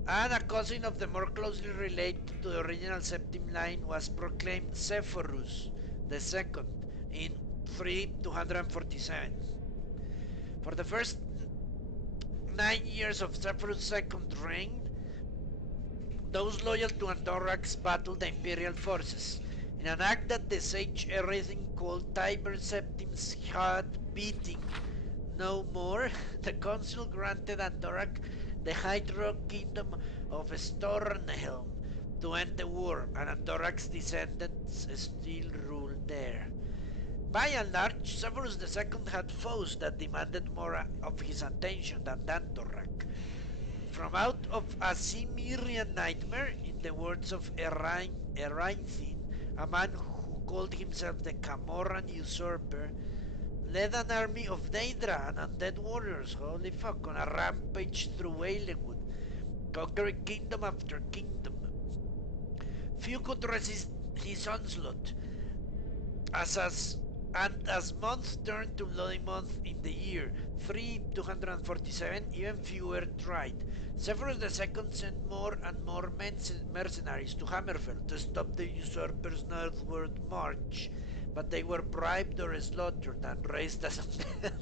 And a cousin of the more closely related to the original Septim line was proclaimed Sephorus II in 3247. For the first 9 years of Sephorus' second reign, those loyal to Andorax battled the imperial forces. In an act that the sage Erethin called Tiber Septim's heart beating no more, the council granted Andorak the Hydro Kingdom of Stornhelm to end the war, and Andorak's descendants still ruled there. By and large, Severus II had foes that demanded more of his attention than Andorak. From out of a Cimmerian nightmare, in the words of Erainthin, a man who called himself the Camorran usurper, led an army of Daedra and undead warriors, holy fuck, on a rampage through Wailenwood, conquering kingdom after kingdom. Few could resist his onslaught, as month turned to bloody month in the year 3247, even fewer tried. Severus II sent more and more mercenaries to Hammerfell to stop the usurper's northward march, but they were bribed or slaughtered and raised as undead.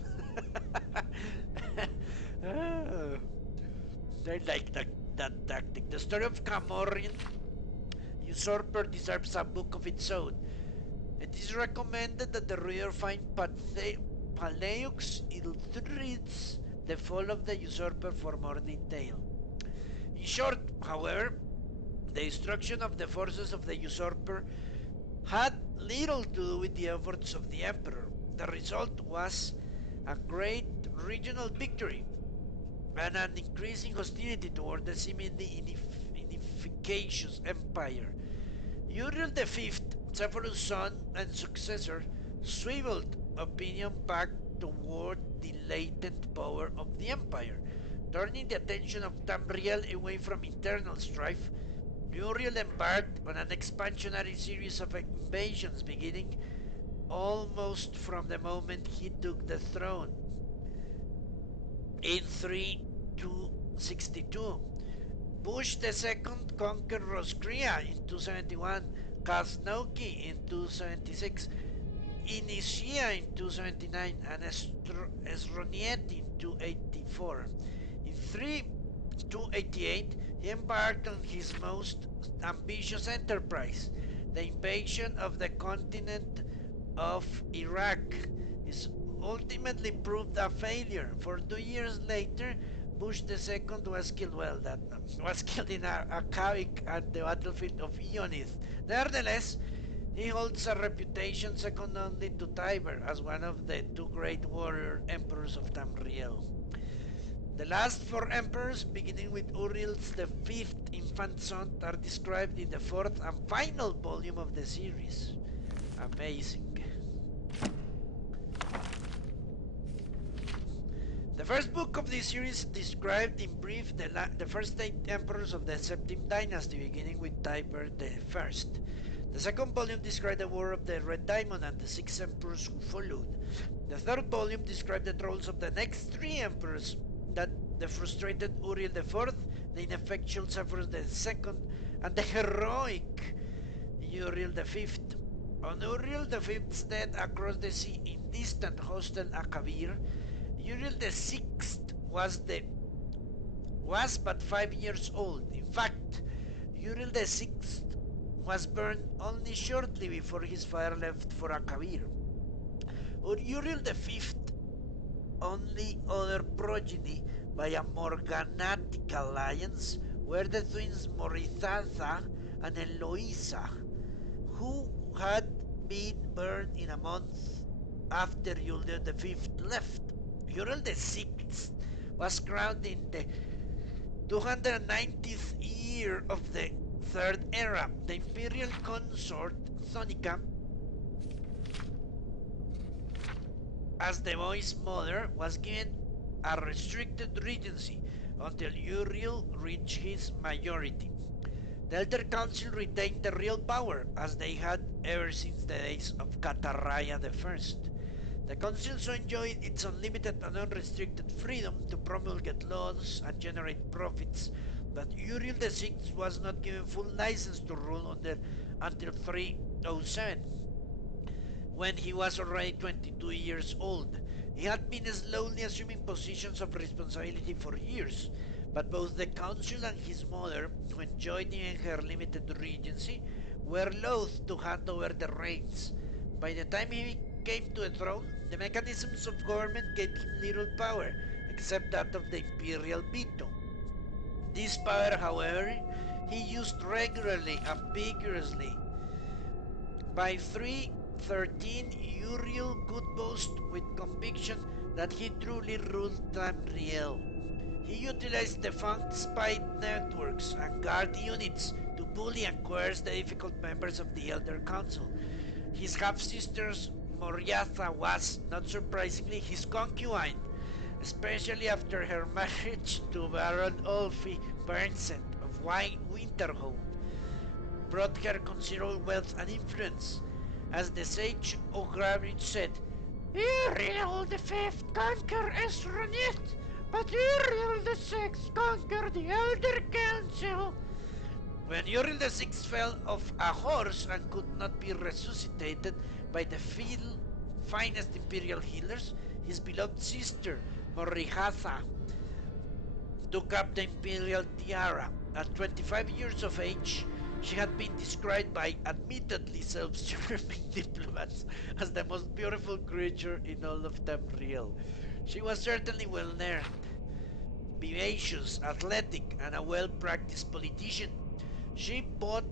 They like that tactic. The story of Camorrian usurper deserves a book of its own. It is recommended that the reader find Paleux Ilthrid's The Fall of the Usurper for more detail. In short, however, the destruction of the forces of the usurper had little to do with the efforts of the emperor. The result was a great regional victory and an increasing hostility toward the seemingly inefficacious empire. Uriel V, Severus' son and successor, swiveled opinion back toward the latent power of the empire, turning the attention of Tamriel away from internal strife. Uriel embarked on an expansionary series of invasions beginning almost from the moment he took the throne. In 3262, Bush II conquered Roscrea in 271, Kaznauki in 276, Inicia in 279, and Esroniet in 284. In 288, he embarked on his most ambitious enterprise, the invasion of the continent of Iraq. This ultimately proved a failure. For 2 years later, Bush II was killed. Was killed in Akavik at the battlefield of Ionith. Nevertheless, he holds a reputation second only to Tiber as one of the two great warrior emperors of Tamriel. The last four emperors, beginning with Uriel's the fifth infant son, are described in the fourth and final volume of the series. Amazing. The first book of this series described in brief the first 8 emperors of the Septim dynasty, beginning with Tiber the First. The second volume described the War of the Red Diamond and the 6 emperors who followed. The third volume described the troubles of the next 3 emperors, that the frustrated Uriel IV, the ineffectual Severus II, and the heroic Uriel V. On Uriel V's death across the sea in distant hostile Akavir, Uriel VI was but 5 years old. In fact, Uriel VI was burned only shortly before his father left for Akavir. Uriel V only other progeny by a morganatic alliance were the twins Morithatha and Eloisa, who had been burned in a month after Uriel V left. Uriel VI was crowned in the 290th year of the Third Era, the Imperial Consort Sonica, as the boy's mother, was given a restricted regency until Uriel reached his majority. The Elder Council retained the real power, as they had ever since the days of Kataraya I. The Council so enjoyed its unlimited and unrestricted freedom to promulgate laws and generate profits that Uriel VI was not given full license to rule until 307, when he was already 22 years old. He had been slowly assuming positions of responsibility for years, but both the council and his mother, who enjoyed even her limited regency, were loath to hand over the reins. By the time he came to the throne, the mechanisms of government gave him little power, except that of the imperial veto. This power, however, he used regularly and vigorously. By 313, Uriel could boast with conviction that he truly ruled Tamriel. He utilized defunct spy networks and guard units to bully and coerce the difficult members of the Elder Council. His half-sister's Moriatha was, not surprisingly, his concubine, especially after her marriage to Baron Ulfi Bernseth of Winterhold brought her considerable wealth and influence. As the sage O'Gravage said, Uriel the Fifth conquered Esronith, but Uriel the Sixth conquered the Elder Council. When Uriel the Sixth fell off a horse and could not be resuscitated by the finest imperial healers, his beloved sister, Morihatha, took up the imperial tiara. At 25 years of age, she had been described by admittedly self-serving diplomats as the most beautiful creature in all of Tamriel. She was certainly well-learned, vivacious, athletic, and a well-practiced politician. She brought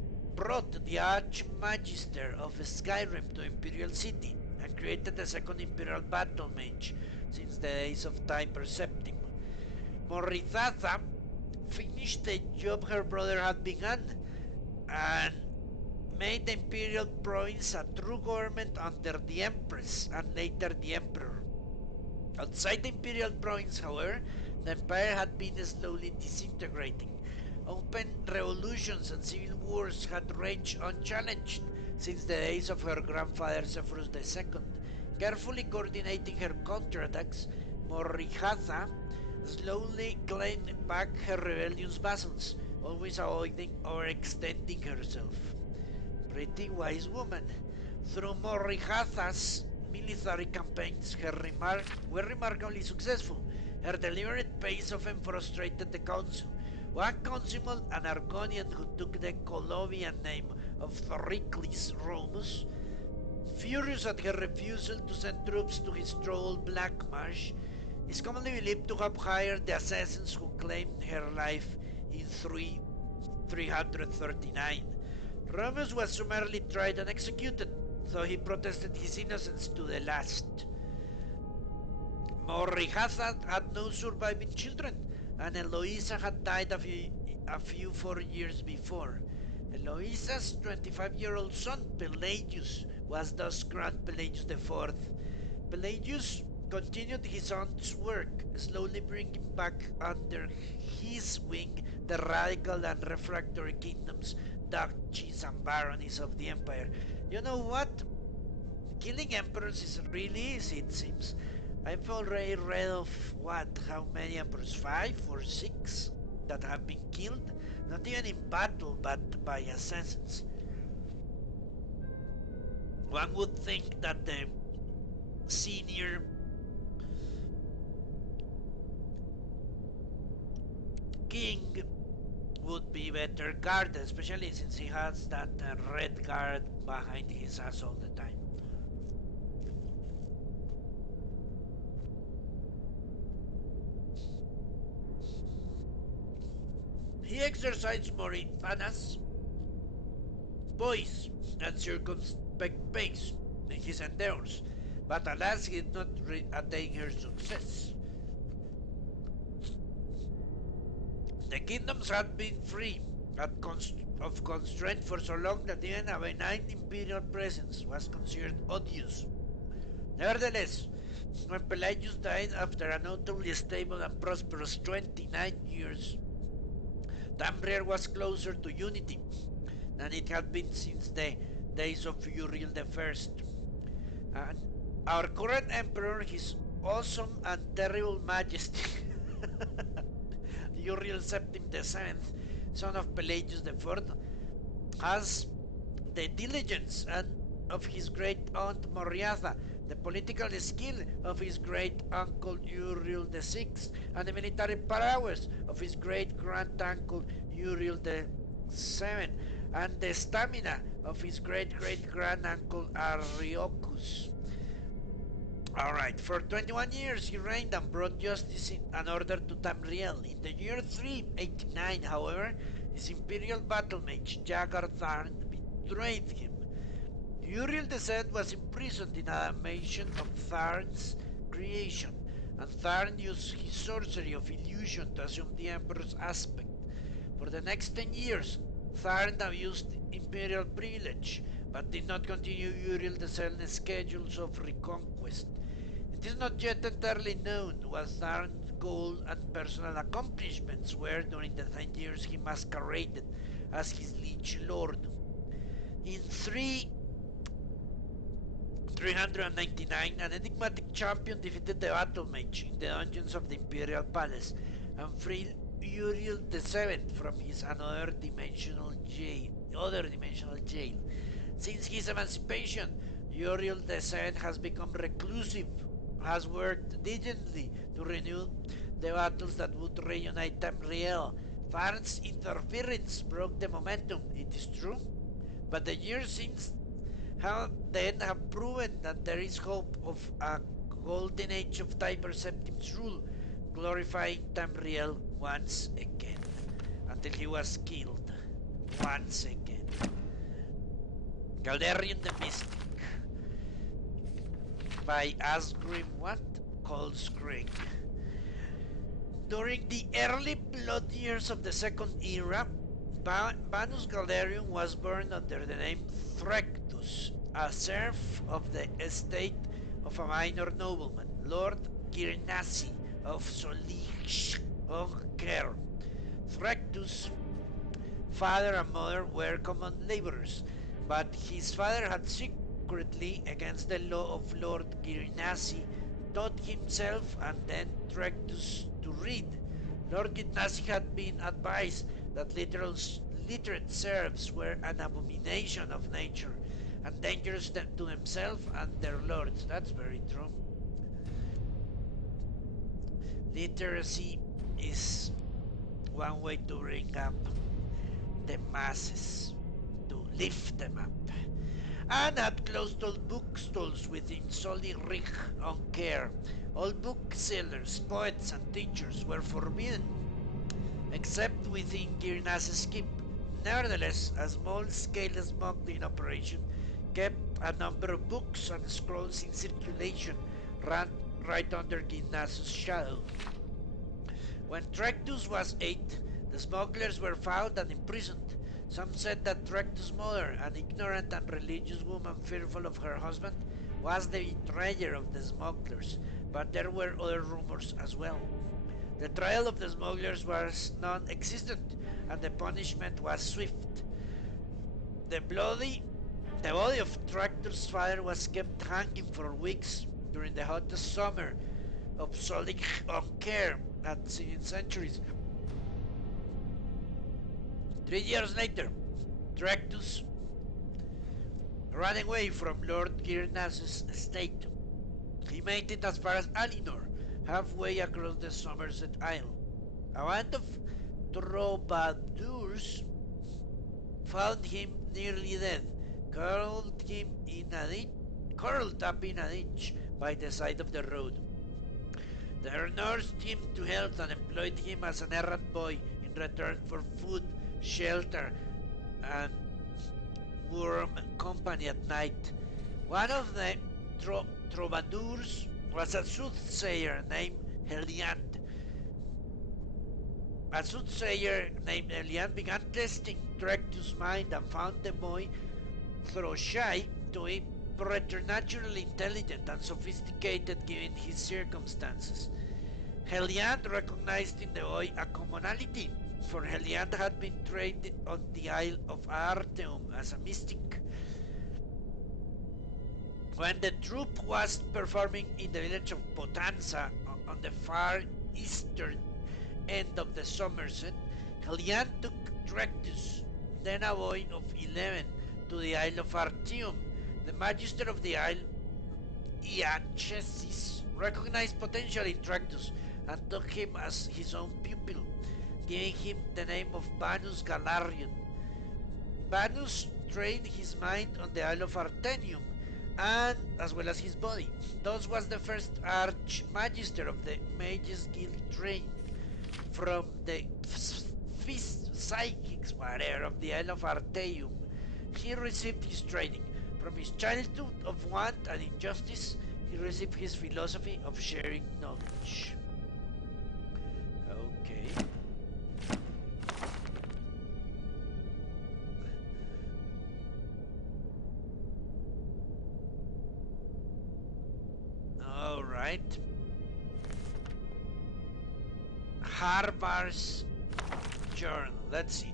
the Archmagister of Skyrim to Imperial City and created the second Imperial Battle Mage since the days of Tiber Septim. Morithatha finished the job her brother had begun and made the Imperial province a true government under the Empress and later the Emperor. Outside the Imperial province, however, the Empire had been slowly disintegrating. Open revolutions and civil wars had raged unchallenged since the days of her grandfather Zephyrus II. Carefully coordinating her counterattacks, Morihatha slowly claimed back her rebellious vassals, always avoiding overextending herself. Pretty wise woman. Through Morihatha's military campaigns were remarkably successful. Her deliberate pace often frustrated the council. One consummate, an Argonian who took the Colovian name of Thoricles Romus, furious at her refusal to send troops to his troubled Black Marsh, is commonly believed to have hired the assassins who claimed her life in 339. Romus was summarily tried and executed, though he protested his innocence to the last. Morihatha had no surviving children, and Eloisa had died a few 4 years before. Eloisa's 25-year-old son, Pelagius, was thus crowned Pelagius IV. Pelagius continued his aunt's work, slowly bringing back under his wing the radical and refractory kingdoms, duchies, and baronies of the empire. You know what? Killing emperors is really easy, it seems. I've already read of how many emperors? 5 or 6 that have been killed? Not even in battle, but by assassins. One would think that the senior king would be better guarded, especially since he has that red guard behind his ass all the time. He exercised Morithanna's poise and circumspect pace in his endeavors, but alas he did not attain her success. The kingdoms had been free of constraint for so long that even a benign imperial presence was considered odious. Nevertheless, when Pelagius died after a notably stable and prosperous 29 years, Tamriel was closer to unity than it had been since the days of Uriel I. And our current emperor, his awesome and terrible majesty, Uriel VII, son of Pelagius IV, has the diligence and of his great aunt Moriatha, the political skill of his great uncle Uriel VI, and the military prowess of his great grand uncle Uriel VII, and the stamina of his great great grand uncle Ariochus. Alright, for 21 years he reigned and brought justice and order to Tamriel. In the year 389, however, his imperial battle mage Jagar Tharn betrayed him. Uriel II was imprisoned in a mansion of Tharn's creation, and Tharn used his sorcery of illusion to assume the emperor's aspect. For the next 10 years, Tharn abused imperial privilege, but did not continue Uriel II's schedules of reconquest. It is not yet entirely known what Tharn's goal and personal accomplishments were during the 10 years he masqueraded as his liege lord. In 399, an enigmatic champion defeated the battle mage in the dungeons of the Imperial Palace and freed Uriel VII from his other dimensional jail. Since his emancipation, Uriel VII has become reclusive, has worked diligently to renew the battles that would reunite Tamriel. Tharn's interference broke the momentum, it is true, but the years since have proven that there is hope of a golden age of Tiber Septim's rule, glorifying Tamriel once again, until he was killed once again. Galderian the Mystic by Asgrim Colescraig. During the early blood years of the Second Era, Vanus Galderion was born under the name Threctus, a serf of the estate of a minor nobleman, Lord Girnasi of Solich on Ker. Threctus' father and mother were common laborers, but his father had secretly, against the law of Lord Girnasi, taught himself and then Threctus to read. Lord Girnasi had been advised that literate serfs were an abomination of nature and dangerous to themselves and their lords. That's very true. Literacy is one way to bring up the masses, to lift them up. And had closed all bookstalls within Solirich on Care. All booksellers, poets, and teachers were forbidden, except within Girnas's keep. Nevertheless, a small-scale smuggling operation kept a number of books and scrolls in circulation right under Girnas's shadow. When Trectus was 8, the smugglers were found and imprisoned. Some said that Trectus' mother, an ignorant and religious woman fearful of her husband, was the betrayer of the smugglers, but there were other rumors as well. The trial of the smugglers was non-existent, and the punishment was swift. The body of Trectus' father was kept hanging for weeks during the hottest summer of Solich on Care at 7th centuries. 3 years later, Trectus ran away from Lord Girnas's estate. He made it as far as Alinor, halfway across the Somerset Isle. A band of troubadours found him nearly dead, curled up in a ditch by the side of the road. They nursed him to health and employed him as an errand boy in return for food, shelter, and warm company at night. One of the troubadours was a soothsayer named Heliant. A soothsayer named Elian began testing Trectus' mind and found the boy, though shy, to be preternaturally intelligent and sophisticated given his circumstances. Heliand recognized in the boy a commonality, for Heliand had been trained on the Isle of Arteum as a mystic. When the troop was performing in the village of Potanza on the far eastern end of the Somerset, Heliand took Trectus, then a boy of 11, to the Isle of Artium. The magister of the isle, Iachesis, recognized potential in Trectus and took him as his own pupil, giving him the name of Vanus Galarion. Vanus trained his mind on the Isle of Artenium, and as well as his body. Thus was the first Archmagister of the Mages Guild trained from the psychics whatever of the Isle of Arteium. He received his training. From his childhood of want and injustice, he received his philosophy of sharing knowledge. Okay. Alright. Harbar's journal. Let's see.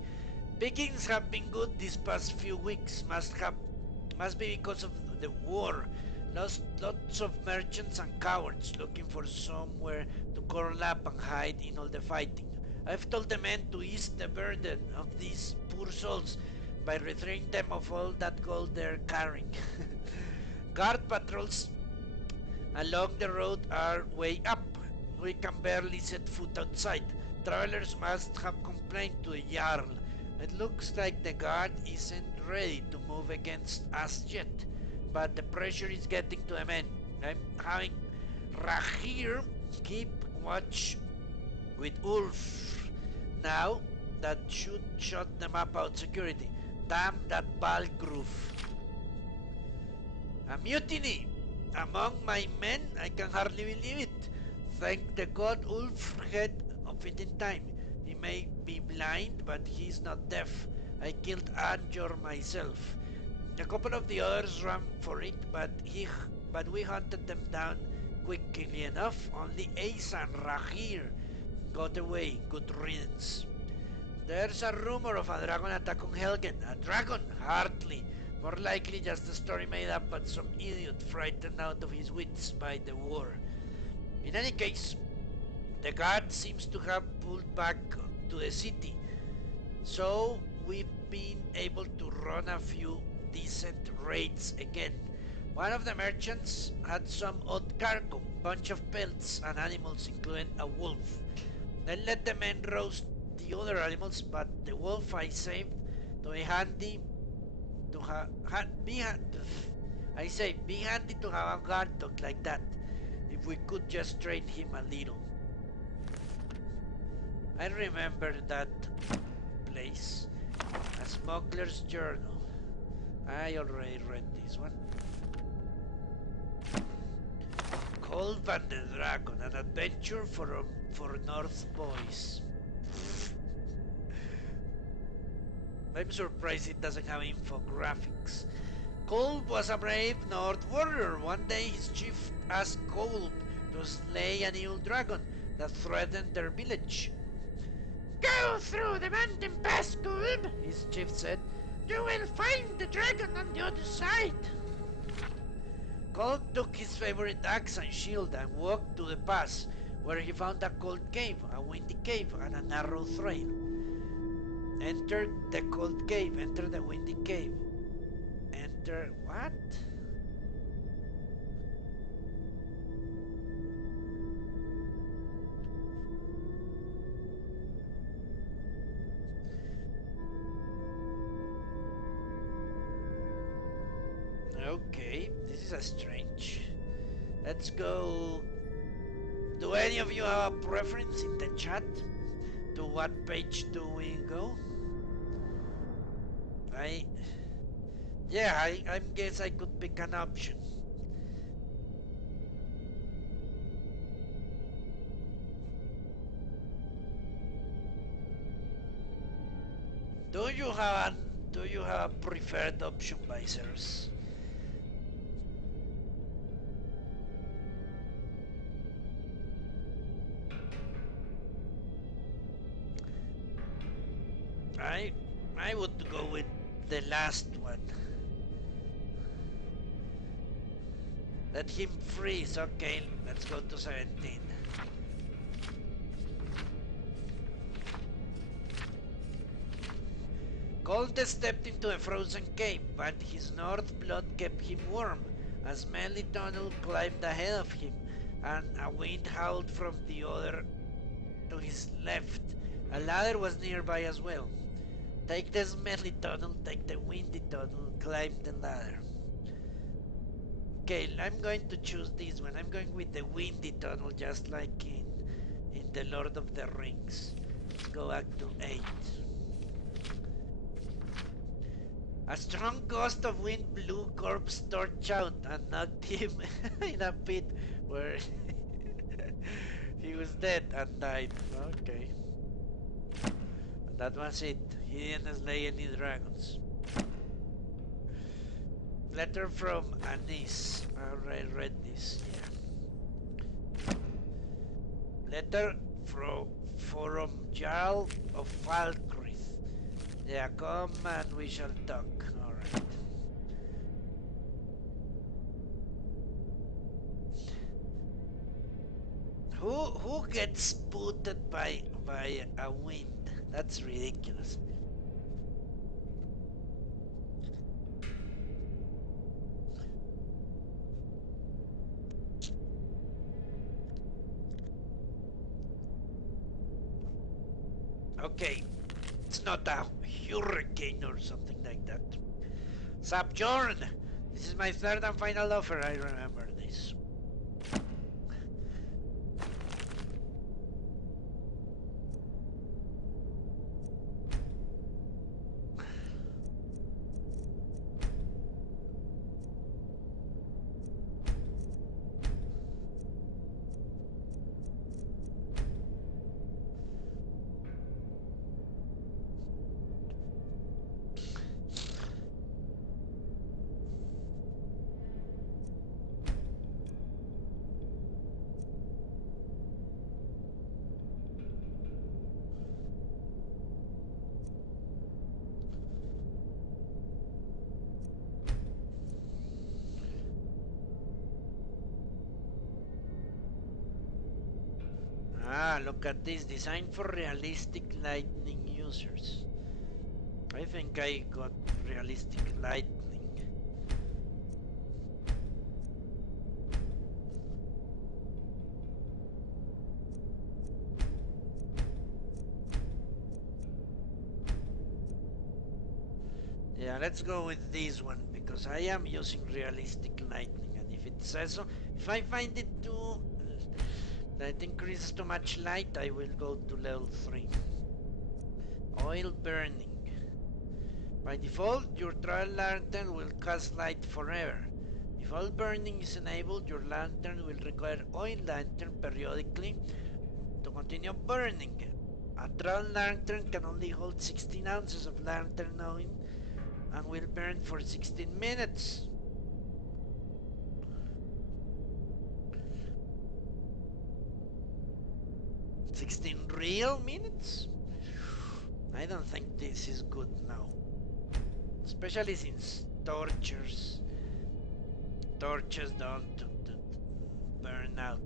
Pickings have been good these past few weeks. Must be because of the war. Lots of merchants and cowards looking for somewhere to curl up and hide in all the fighting. I've told the men to ease the burden of these poor souls by freeing them of all that gold they're carrying. Guard patrols along the road are way up. We can barely set foot outside. Travelers must have complained to the Jarl. It looks like the guard isn't ready to move against us yet, but the pressure is getting to the men. I'm having Rahir keep watch with Ulf. Now that should shut them up out security. Damn that Balgrove. A mutiny! Among my men, I can hardly believe it. Thank the god Ulf heard of it in time. He may be blind, but he's not deaf. I killed Anjor myself. A couple of the others ran for it, but we hunted them down quickly enough. Only Ace and Rahir got away. Good riddance. There's a rumor of a dragon attack on Helgen. A dragon? Hardly. More likely just a story made up by some idiot frightened out of his wits by the war. In any case, the guard seems to have pulled back to the city, so we've been able to run a few decent raids again. One of the merchants had some odd cargo, bunch of pelts and animals including a wolf. They let the men roast the other animals, but the wolf I saved to be handy to be handy to have a guard dog like that. If we could just train him a little. I remember that place. A smuggler's journal. I already read this one. Kolb and the Dragon, an adventure for North boys. I'm surprised it doesn't have infographics. Kolb was a brave North warrior. One day his chief asked Kolb to slay an evil dragon that threatened their village. "Go through the mountain pass, Kolb," his chief said. "You will find the dragon on the other side." Kolb took his favorite axe and shield and walked to the pass, where he found a cold cave, a windy cave, and a narrow trail. Enter the cold cave, enter the windy cave. Enter what? Okay, this is a strange. Let's go. Do any of you have a preference in the chat? To what page do we go? I guess I could pick an option. Do you have a preferred option, Visors? I would go with the last one. Let him freeze. Okay, let's go to 17. Cold stepped into a frozen cave, but his north blood kept him warm. A smelly tunnel climbed ahead of him, and a wind howled from the other to his left. A ladder was nearby as well. Take the smelly tunnel, take the windy tunnel, climb the ladder. Okay, I'm going to choose this one. I'm going with the windy tunnel, just like in the Lord of the Rings. Let's go back to 8. A strong gust of wind blew Corp's torch out and knocked him in a pit where he was dead and died. Okay. And that was it. He didn't slay any dragons. Letter from Anis. I already read this, yeah. Letter from Jarl of Falkrith. Yeah, come and we shall talk. Alright. Who gets booted by a wind? That's ridiculous. Okay, it's not a hurricane or something like that. Subjorn! This is my third and final offer, I remember this. Ah, look at this. Designed for realistic lightning users. I think I got realistic lightning. Yeah, let's go with this one because I am using realistic lightning, and if it says so, if I find it too that increases too much light, I will go to level 3. Oil burning. By default, your trial lantern will cast light forever. If oil burning is enabled, your lantern will require oil lantern periodically to continue burning. A trial lantern can only hold 16 ounces of lantern oil and will burn for 16 minutes. Real minutes? I don't think this is good now. Especially since torches don't burn out.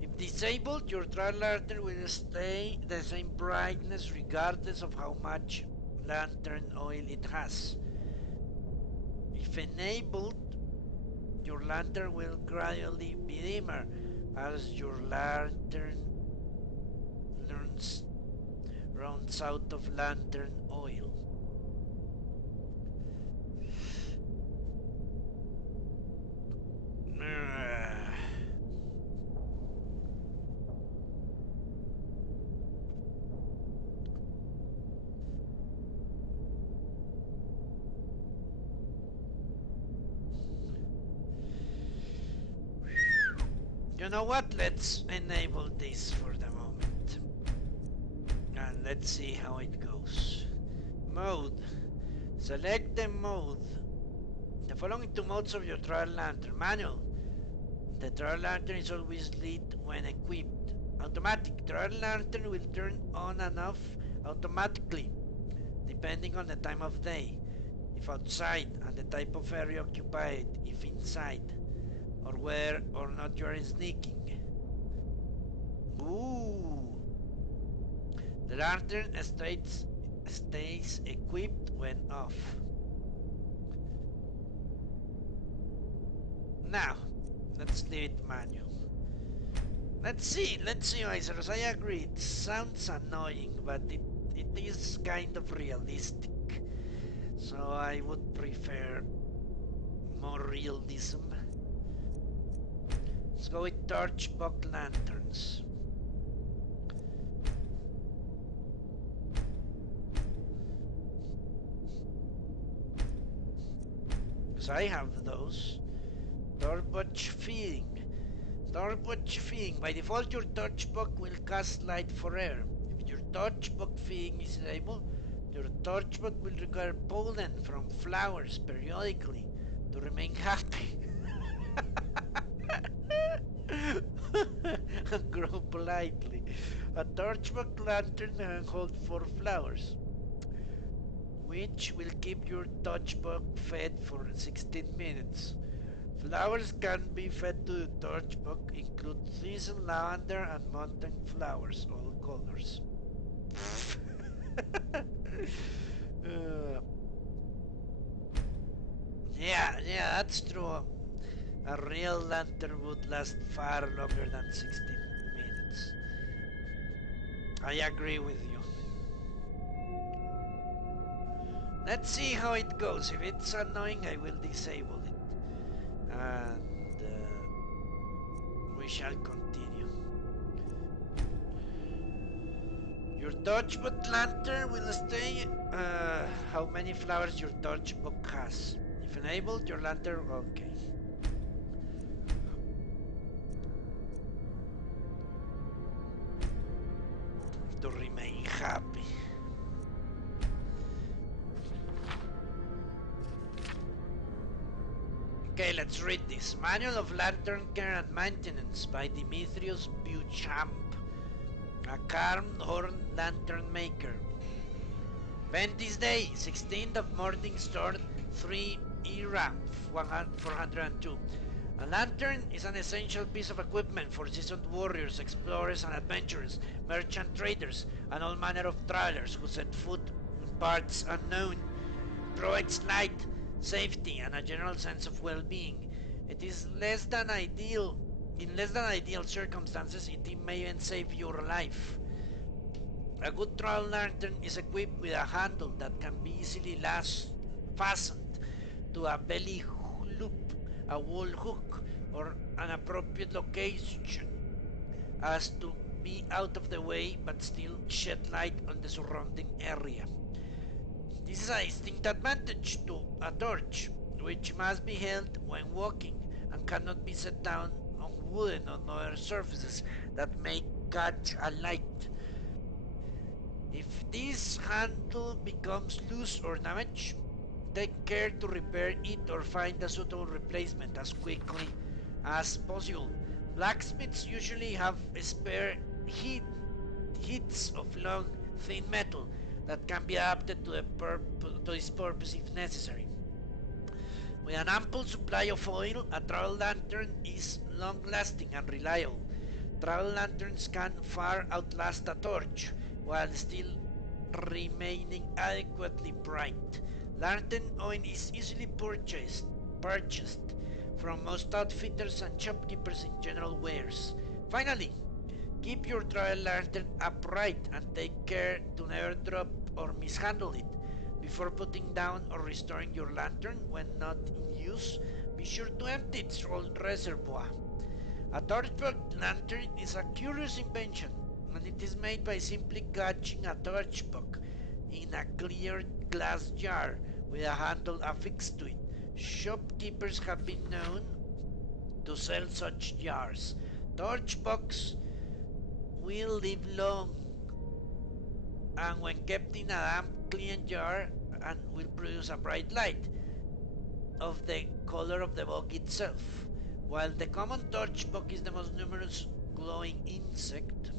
If disabled, your trial lantern will stay the same brightness regardless of how much lantern oil it has. If enabled, your lantern will gradually be dimmer as your lantern runs out of lantern oil. You know what? Let's enable this for the moment. And let's see how it goes. Mode. Select the mode. The following two modes of your travel lantern. Manual. The travel lantern is always lit when equipped. Automatic. Travel lantern will turn on and off automatically, depending on the time of day, if outside, and the type of area occupied, if inside, or whether or not you are sneaking. Ooh! The lantern stays equipped when off. Now, let's leave it manual. Let's see, Isers. I agree, it sounds annoying, but it is kind of realistic. So I would prefer more realism. Let's go with torchbox lanterns. Because I have those. Torchbox feeding. Torchbox feeding. By default, your torchbox will cast light forever. If your torchbox feeding is disabled, your torchbox will require pollen from flowers periodically to remain happy and grow politely. A torchbox lantern can hold 4 flowers, which will keep your torchbox fed for 16 minutes. Flowers can be fed to the torchbox include season lavender and mountain flowers, all colors. uh, yeah, that's true. A real lantern would last far longer than 16 minutes. I agree with you. Let's see how it goes. If it's annoying, I will disable it. And we shall continue. Your torchbox lantern will stay how many flowers your torchbox has. If enabled, your lantern... okay. To remain happy. Okay, let's read this. Manual of Lantern Care and Maintenance by Demetrius Beauchamp, a Carnhorn lantern maker. Ventis Day, 16th of Morningstar 3 era 402. A lantern is an essential piece of equipment for seasoned warriors, explorers and adventurers, merchant traders, and all manner of travelers who set foot in parts unknown. Provides light, safety, and a general sense of well-being. It is less than ideal. In less than ideal circumstances, it may even save your life. A good travel lantern is equipped with a handle that can be easily fastened to a belly loop, a wall hook, or an appropriate location as to be out of the way but still shed light on the surrounding area. This is a distinct advantage to a torch, which must be held when walking and cannot be set down on wooden or other surfaces that may catch a light. If this handle becomes loose or damaged, take care to repair it or find a suitable replacement as quickly as possible. Blacksmiths usually have spare heats of long, thin metal that can be adapted to this purpose if necessary. With an ample supply of oil, a travel lantern is long-lasting and reliable. Travel lanterns can far outlast a torch, while still remaining adequately bright. Lantern oil is easily purchased from most outfitters and shopkeepers in general wares. Finally, keep your travel lantern upright and take care to never drop or mishandle it. Before putting down or restoring your lantern when not in use, be sure to empty its old reservoir. A torchbox lantern is a curious invention, and it is made by simply catching a torchbox in a clear glass jar with a handle affixed to it. Shopkeepers have been known to sell such jars. Torchbox will live long, and when kept in a damp clean jar and will produce a bright light of the color of the bug itself. While the common torch bug is the most numerous glowing insect,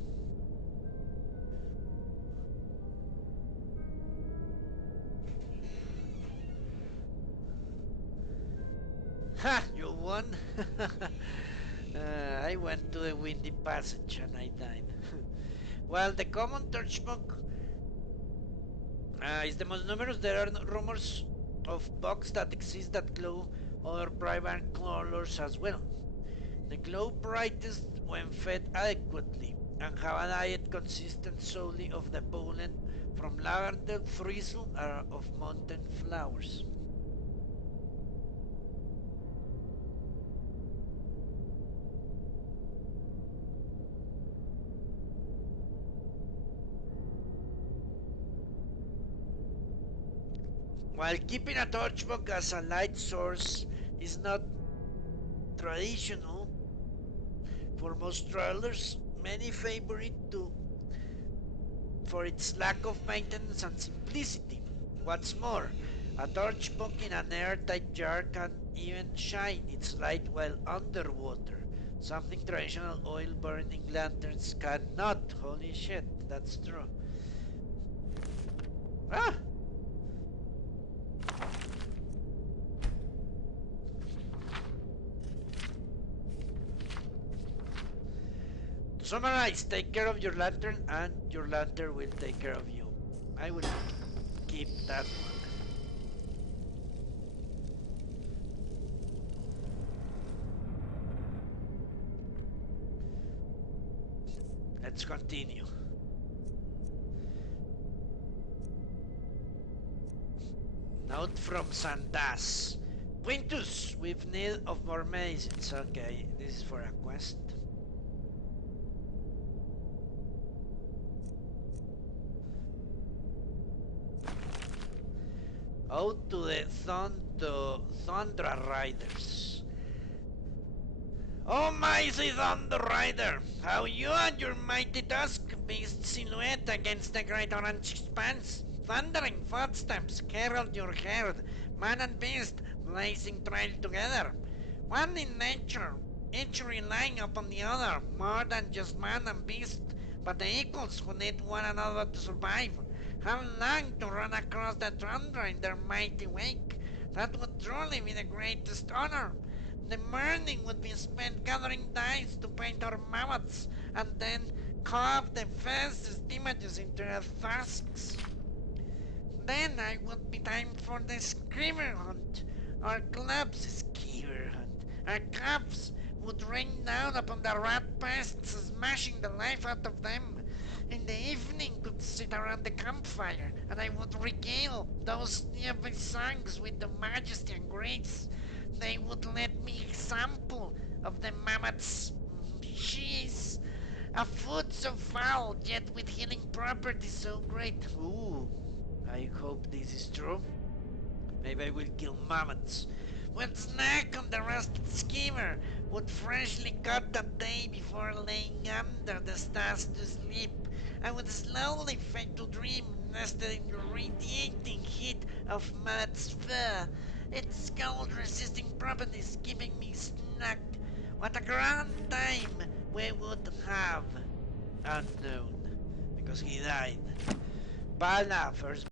ha! You won! I went to the windy passage and I died. While the common torch bug is the most numerous, there are rumors of bugs that exist that glow other private colors as well. They glow brightest when fed adequately and have a diet consistent solely of the pollen from lavender, thistle, or of mountain flowers. While keeping a torchbox as a light source is not traditional for most travelers, many favor it for its lack of maintenance and simplicity. What's more, a torchbox in an airtight jar can even shine its light while underwater, something traditional oil burning lanterns cannot. Holy shit, that's true. Ah! To summarize, take care of your lantern and your lantern will take care of you. I will keep that one. Let's continue. Note from Sandas. Quintus, we've need of more medicines. Okay, this is for a quest. Out to the Thundra Riders. Oh mighty Thunder Rider, how you and your mighty tusk beast silhouette against the great orange expanse. Thundering footsteps herald your herd, man and beast blazing trail together. One in nature, each relying upon the other, more than just man and beast, but the equals who need one another to survive. How long to run across the tundra in their mighty wake? That would truly be the greatest honor. The morning would be spent gathering dice to paint our mammoths, and then carve the fastest images into their tusks. Then I would be time for the screamer hunt. Our clubs skewer hunt. Our clubs would rain down upon the rat pests, smashing the life out of them. In the evening could sit around the campfire, and I would regale those nearby songs with the majesty and grace. They would let me example of the mammoth's cheese, a food so foul, yet with healing properties so great. Ooh, I hope this is true. Maybe I will kill mammoths. Would snack on the roasted skimmer, would freshly cut the day before laying under the stars to sleep. I would slowly fade to dream, nested in the radiating heat of mammoth's fur, its cold-resisting properties keeping me snug. What a grand time we would have! Unknown, because he died. Bala, first